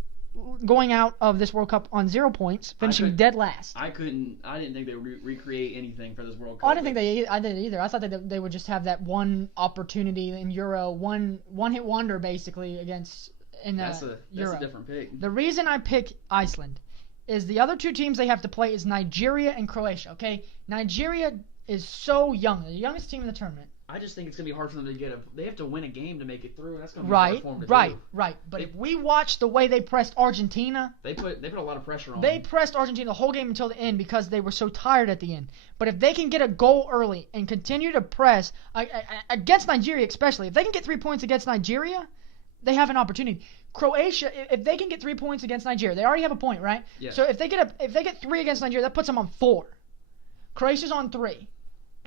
going out of this World Cup on 0 points, finishing dead last. I didn't think they would recreate anything for this World Cup. Oh, I didn't think I did either. I thought that they would just have that one opportunity in Euro, one hit wonder basically against Euro. That's a different pick. The reason I pick Iceland is the other 2 teams they have to play is Nigeria and Croatia, okay? Nigeria is so young. They're the youngest team in the tournament. I just think it's going to be hard for them to they have to win a game to make it through, and that's going to be hard for them to do. Right. But if we watch the way they pressed Argentina... They put a lot of pressure on them. They them. pressed Argentina the whole game until the end because they were so tired at the end. But if they can get a goal early and continue to press, against Nigeria especially, if they can get 3 points against Nigeria, they have an opportunity. Croatia, if they can get 3 points against Nigeria, they already have a point, right? Yeah. So if they get 3 against Nigeria, that puts them on 4. Croatia's on 3.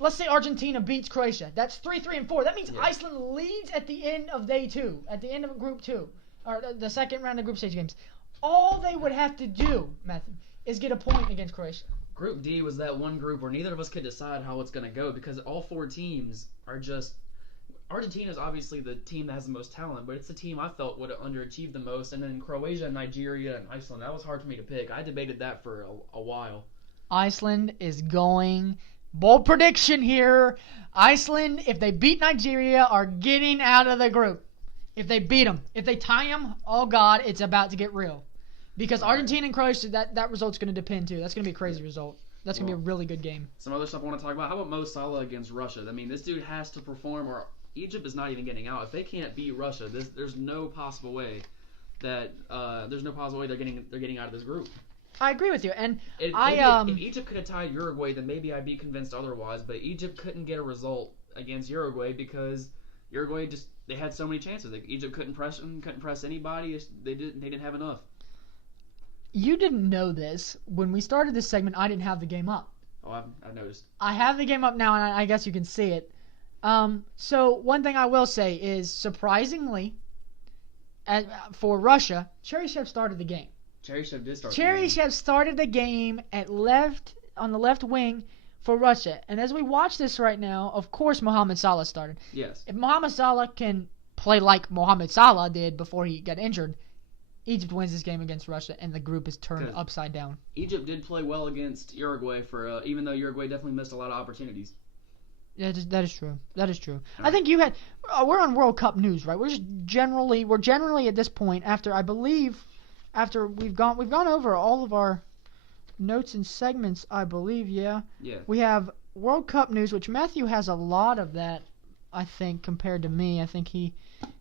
Let's say Argentina beats Croatia. That's 3, 3, and 4. That means Iceland leads at the end of day 2, at the end of Group 2, or the second round of group stage games. All they would have to do, Matthew, is get a point against Croatia. Group D was that one group where neither of us could decide how it's going to go because all 4 teams are just... Argentina's obviously the team that has the most talent, but it's the team I felt would have underachieved the most. And then Croatia, Nigeria, and Iceland, that was hard for me to pick. I debated that for a while. Iceland is going. Bold prediction here. Iceland, if they beat Nigeria, are getting out of the group. If they beat them. If they tie them, oh, God, it's about to get real. Because Argentina and Croatia, that result's going to depend, too. That's going to be a crazy result. That's going to be a really good game. Some other stuff I want to talk about. How about Mo Salah against Russia? I mean, this dude has to perform, or Egypt is not even getting out. If they can't beat Russia, there's no possible way they're getting out of this group. I agree with you, and if Egypt could have tied Uruguay, then maybe I'd be convinced otherwise. But Egypt couldn't get a result against Uruguay because Uruguay they had so many chances. Egypt couldn't press anybody. They didn't have enough. You didn't know this. When we started this segment, I didn't have the game up. Oh, I've noticed. I have the game up now, and I guess you can see it. So one thing I will say is, surprisingly, for Russia, Cheryshev started the game. Cheryshev did start. Cheryshev started the game on the left wing for Russia, and as we watch this right now, of course Mohamed Salah started. Yes. If Mohamed Salah can play like Mohamed Salah did before he got injured, Egypt wins this game against Russia, and the group is turned upside down. Egypt did play well against Uruguay even though Uruguay definitely missed a lot of opportunities. Yeah, that is true. That is true. I think you had. We're on World Cup news, right? We're generally at this point after we've gone over all of our notes and segments. I believe, yeah. Yeah. We have World Cup news, which Matthew has a lot of that. I think compared to me, I think he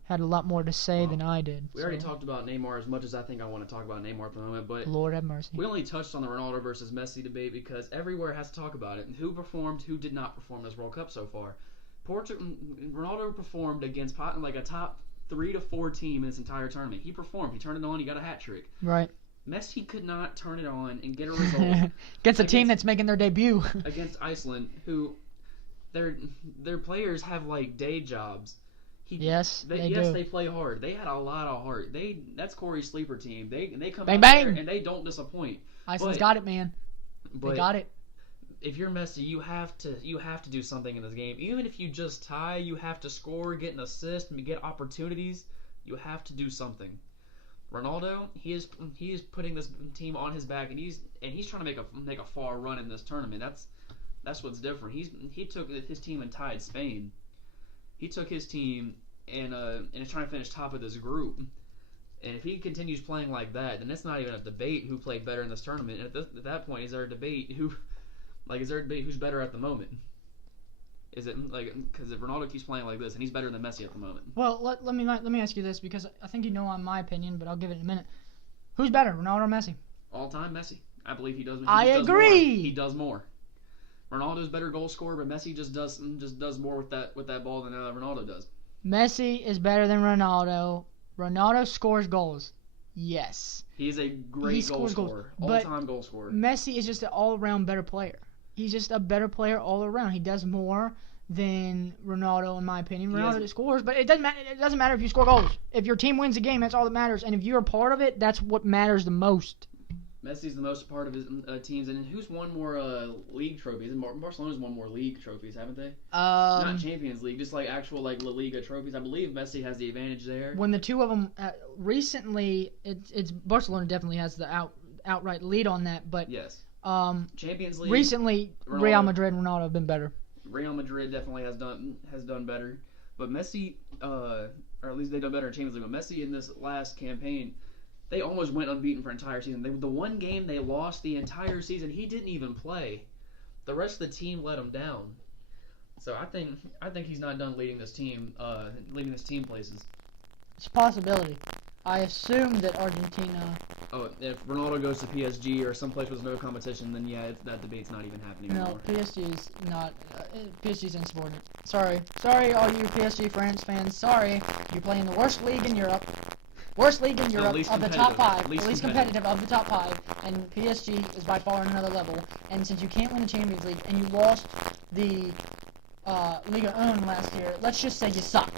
had a lot more to say than I did. We already talked about Neymar as much as I think I want to talk about Neymar at the moment, but Lord have mercy. We only touched on the Ronaldo versus Messi debate because everywhere has to talk about it. And who performed, who did not perform this World Cup so far. Ronaldo performed against like a top 3 to 4 team in this entire tournament. He performed. He turned it on. He got a hat trick. Right. Messi could not turn it on and get a result against a team that's making their debut against Iceland, who their players have like day jobs. They play hard. They had a lot of heart. That's Corey's sleeper team. They come bang, out bang. there and they don't disappoint. Iceland's got it, man. They got it. If you're Messi, you have to do something in this game. Even if you just tie, you have to score, get an assist, and get opportunities. You have to do something. Ronaldo, he is putting this team on his back, and he's trying to make a far run in this tournament. That's what's different. He took his team and tied Spain. He took his team and is trying to finish top of this group. And if he continues playing like that, then it's not even a debate who played better in this tournament. And at that point, is there a debate who's better at the moment? Is it because if Ronaldo keeps playing like this, and he's better than Messi at the moment? Well, let me ask you this, because I think you know on my opinion, but I'll give it in a minute. Who's better, Ronaldo or Messi? All time, Messi. I believe he does. I agree. He does more. Ronaldo's better goal scorer, but Messi just does more with that ball than Ronaldo does. Messi is better than Ronaldo. Ronaldo scores goals. Yes. He's a great goal scorer. All-time goal scorer. Messi is just an all-around better player. He's just a better player all around. He does more than Ronaldo, in my opinion. Ronaldo scores, but it doesn't matter if you score goals. If your team wins the game, that's all that matters. And if you're a part of it, that's what matters the most. Messi's the most part of his teams, and who's won more league trophies? Barcelona's won more league trophies, haven't they? Not Champions League, just like actual La Liga trophies. I believe Messi has the advantage there. When the two of them recently, it's Barcelona definitely has the outright lead on that, but yes. Champions League recently, Real Madrid and Ronaldo have been better. Real Madrid definitely has done better, but Messi, or at least they've done better in Champions League. But Messi in this last campaign, they almost went unbeaten for an entire season. The one game they lost the entire season, he didn't even play. The rest of the team let him down. So I think he's not done leading this team places. It's a possibility. I assume that Argentina. Oh, if Ronaldo goes to PSG or someplace with no competition, then yeah, that debate's not even happening anymore. No, PSG's not. PSG's insubordinate. Sorry, all you PSG fans. Sorry, you play in the worst league in Europe. Worst league in Europe of the top 5, the least competitive of the top 5, and PSG is by far on another level. And since you can't win the Champions League and you lost the Liga 1 last year, let's just say you suck.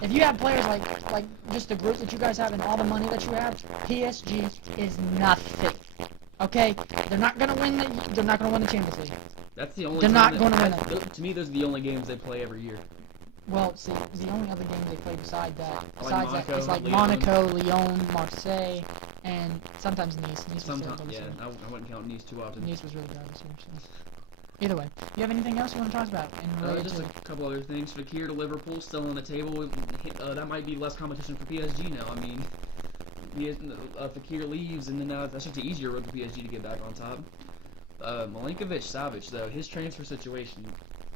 If you have players like just the group that you guys have and all the money that you have, PSG is nothing. Okay, they're not gonna win the Champions League. That's the only. They're not gonna win it. To me, those are the only games they play every year. Well, see, the only other games they play besides that is like Monaco, Monaco, Lyon, Marseille, and sometimes Nice. Nice was Sometimes, terrible this yeah, year. I wouldn't count Nice too often. Nice was really bad this year. So. Either way, you have anything else you want to talk about? Just a couple other things. Fakir to Liverpool still on the table. That might be less competition for PSG now. I mean, Fakir leaves, and then now that's just an easier road for PSG to get back on top. Milinkovic Savic, though, his transfer situation,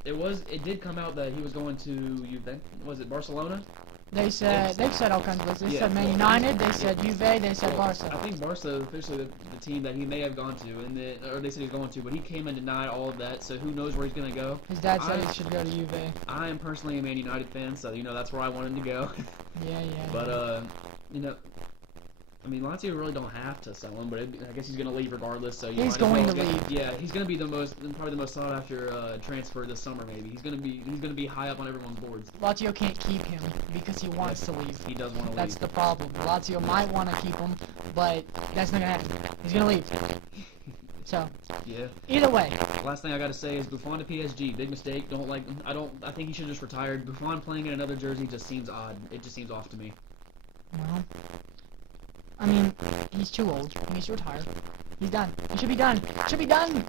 it did come out that he was going to was it Barcelona? They've said all kinds of things. They Yeah, said Man United, they said Juve, they said Barca. I think Barca is officially the team that he may have gone to, or they said he's going to, but he came and denied all of that, so who knows where he's going to go. His dad said he should go to Juve. I am personally a Man United fan, so, that's where I want him to go. Yeah. But, I mean, Lazio really don't have to sell him, but I guess he's going to leave regardless. So he's going to leave. Yeah, he's going to be probably the most sought after transfer this summer. Maybe he's going to be high up on everyone's boards. Lazio can't keep him because he wants to leave. He does want to leave. That's the problem. Lazio might want to keep him, but that's not going to happen. He's going to leave. So. Yeah. Either way. Last thing I got to say is Buffon to PSG. Big mistake. I think he should have just retired. Buffon playing in another jersey just seems odd. It just seems off to me. Well. I mean, he's too old. He needs to retire. He's done. He should be done. Should be done.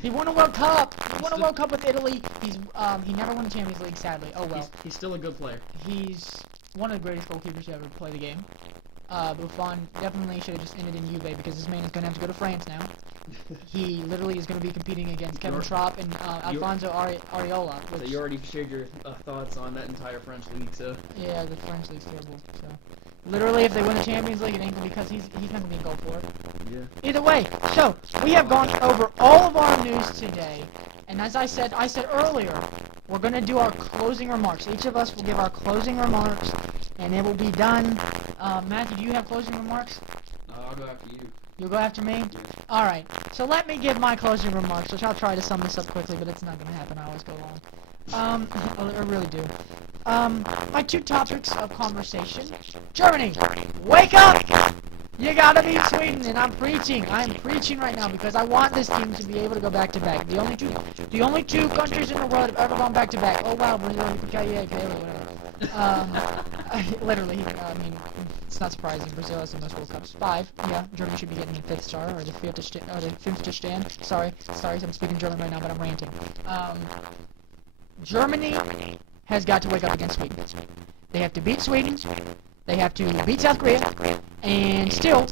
He won a World Cup. He won a World Cup with Italy. He never won the Champions League, sadly. Oh well. He's still a good player. He's one of the greatest goalkeepers to ever play the game. Buffon definitely should have just ended in Juve because this man is going to have to go to France now. He literally is going to be competing against Kevin Trapp and Alfonso Areola. So you already shared your thoughts on that entire French league, so. Yeah, the French league's terrible. So. Literally, if they win the Champions League, it ain't because he's not going to go for it. Yeah. Either way, so we have gone over all of our news today, and as I said earlier, we're going to do our closing remarks. Each of us will give our closing remarks, and it will be done. Matthew, do you have closing remarks? I'll go after you. You'll go after me? Alright, so let me give my closing remarks, which I'll try to sum this up quickly, but it's not going to happen. I always go long. I really do. My two topics of conversation. Germany, wake up! You gotta beat Sweden, and I'm preaching right now because I want this team to be able to go back to back. The only two countries in the world have ever gone back to back. Oh wow, Brazil, literally, I mean, it's not surprising. Brazil has the most World Cups. 5. Yeah, Germany should be getting the 5th star, or the 5th stand. Sorry, I'm speaking German right now, but I'm ranting. Germany has got to wake up against Sweden. They have to beat Sweden. They have to beat South Korea, and still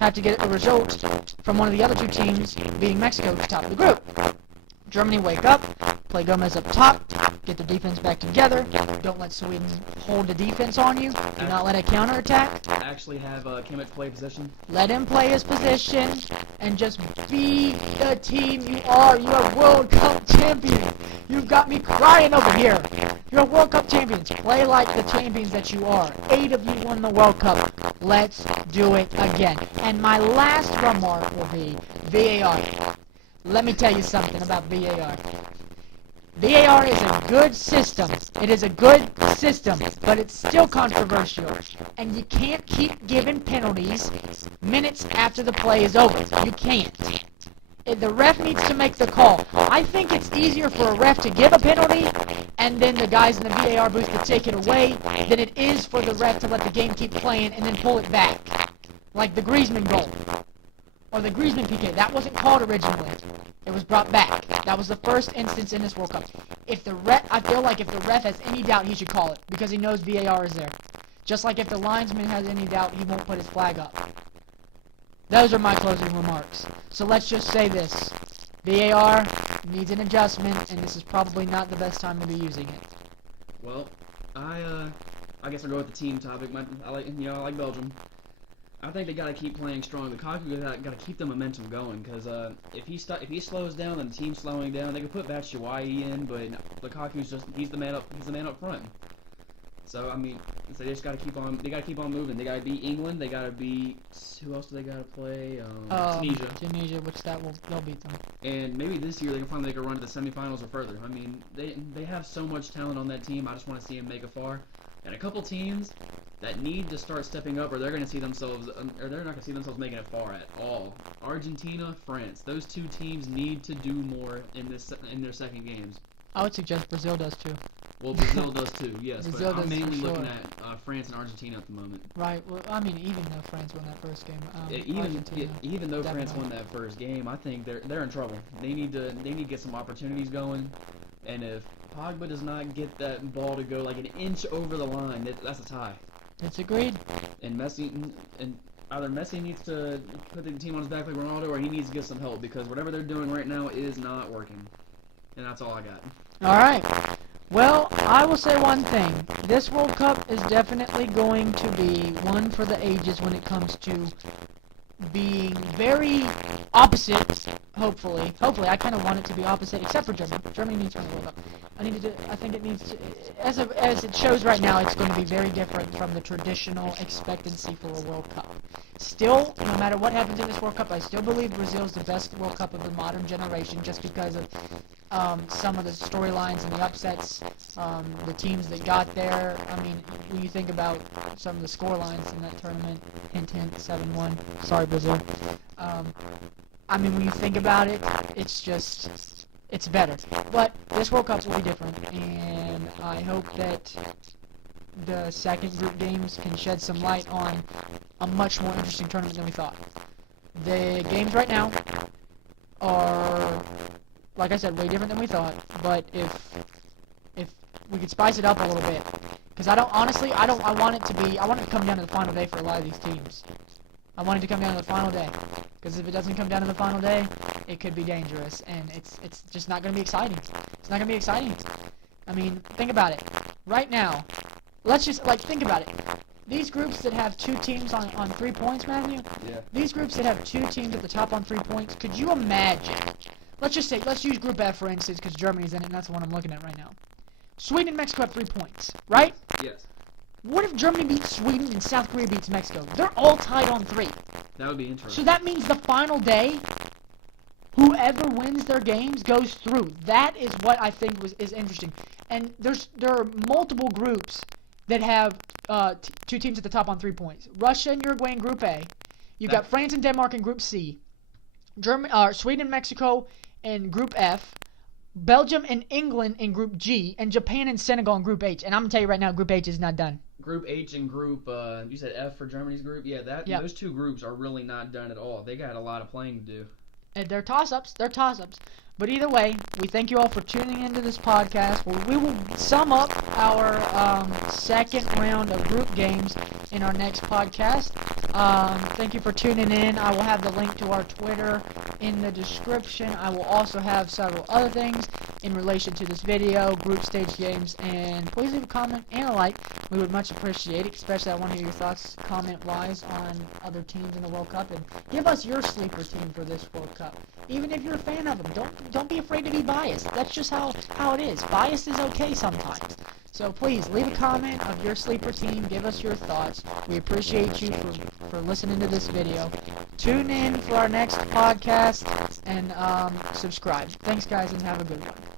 have to get a result from one of the other two teams beating Mexico to top of the group. Germany, wake up, play Gomez up top, get the defense back together, don't let Sweden hold the defense on you, do not let it counterattack. Actually have Kimmich play position. Let him play his position, and just be the team you are. You are World Cup champion. You've got me crying over here. You're World Cup champions. Play like the champions that you are. 8 of you won the World Cup. Let's do it again. And my last remark will be VAR. Let me tell you something about VAR. VAR is a good system. It is a good system, but it's still controversial. And you can't keep giving penalties minutes after the play is over. You can't. The ref needs to make the call. I think it's easier for a ref to give a penalty and then the guys in the VAR booth to take it away than it is for the ref to let the game keep playing and then pull it back. Like the Griezmann goal. Or the Griezmann PK. That wasn't called originally. It was brought back. That was the first instance in this World Cup. I feel like if the ref has any doubt, he should call it. Because he knows VAR is there. Just like if the linesman has any doubt, he won't put his flag up. Those are my closing remarks. So let's just say this. VAR needs an adjustment, and this is probably not the best time to be using it. Well, I guess I'll go with the team topic. I like Belgium. I think they got to keep playing strong. Lukaku got to keep the momentum going because if he slows down, then the team's slowing down. They could put Batshuayi in, but Lukaku's he's the man up front. So I mean, they just got to keep on. They got to keep on moving. They got to beat England. They got to beat who else do they got to play? Tunisia, which they'll beat them. And maybe this year they can finally make a run to the semifinals or further. I mean, they have so much talent on that team. I just want to see them make it far. And a couple teams that need to start stepping up, or they're going to see themselves, or they're not going to see themselves making it far at all. Argentina, France. Those two teams need to do more in their second games. I would suggest Brazil does too. Well, Brazil does too, yes. Brazil But I'm does for mainly looking sure. at France and Argentina at the moment. Right. Well, I mean, even though France won that first game, Even though France definitely. won that first game, I think they're in trouble. They need to get some opportunities going, and if Pogba does not get that ball to go like an inch over the line, that's a tie. It's agreed. And either Messi needs to put the team on his back like Ronaldo, or he needs to get some help because whatever they're doing right now is not working. And that's all I got. All right. Well, I will say one thing. This World Cup is definitely going to be one for the ages when it comes to being very opposite, hopefully. Hopefully, I kind of want it to be opposite, except for Germany. Germany needs to win the World Cup. I think it needs to, as it shows right now, it's going to be very different from the traditional expectancy for a World Cup. Still, no matter what happens in this World Cup, I still believe Brazil is the best World Cup of the modern generation just because of some of the storylines and the upsets, the teams that got there. I mean, when you think about some of the score lines in that tournament, hint, hint, 7-1, sorry, Brazil. I mean, when you think about it, it's better. But this World Cup will be different, and I hope that the second group games can shed some light on a much more interesting tournament than we thought. The games right now are, like I said, way different than we thought. But if we could spice it up a little bit, because I want it to come down to the final day for a lot of these teams. I want it to come down to the final day, because if it doesn't come down to the final day, it could be dangerous, and it's just not going to be exciting. It's not going to be exciting. I mean, think about it. Right now, let's just, think about it. These groups that have two teams on 3 points, Matthew? Yeah. These groups that have two teams at the top on 3 points, could you imagine? Let's use Group F, for instance, because Germany's in it, and that's the one I'm looking at right now. Sweden and Mexico have 3 points, right? Yes. What if Germany beats Sweden and South Korea beats Mexico? They're all tied on 3. That would be So interesting. that means the final day, whoever wins their games goes through. That is what I think is interesting. And there are multiple groups that have two teams at the top on 3 points. Russia and Uruguay in Group A. You've got France and Denmark in Group C. Sweden and Mexico in Group F. Belgium and England in Group G. And Japan and Senegal in Group H. And I'm going to tell you right now, Group H is not done. Group H and Group, you said F for Germany's group? Yeah, those two groups are really not done at all. They got a lot of playing to do. And they're toss-ups. But either way, we thank you all for tuning into this podcast. We will sum up our second round of group games in our next podcast. Thank you for tuning in. I will have the link to our Twitter in the description. I will also have several other things in relation to this video, group stage games, and please leave a comment and a like. We would much appreciate it, especially I want to hear your thoughts comment-wise on other teams in the World Cup, and give us your sleeper team for this World Cup. Even if you're a fan of them, don't be afraid to be biased. That's just how it is. Bias is okay sometimes. So please leave a comment of your sleeper team. Give us your thoughts. We appreciate you for listening to this video. Tune in for our next podcast and subscribe. Thanks, guys, and have a good one.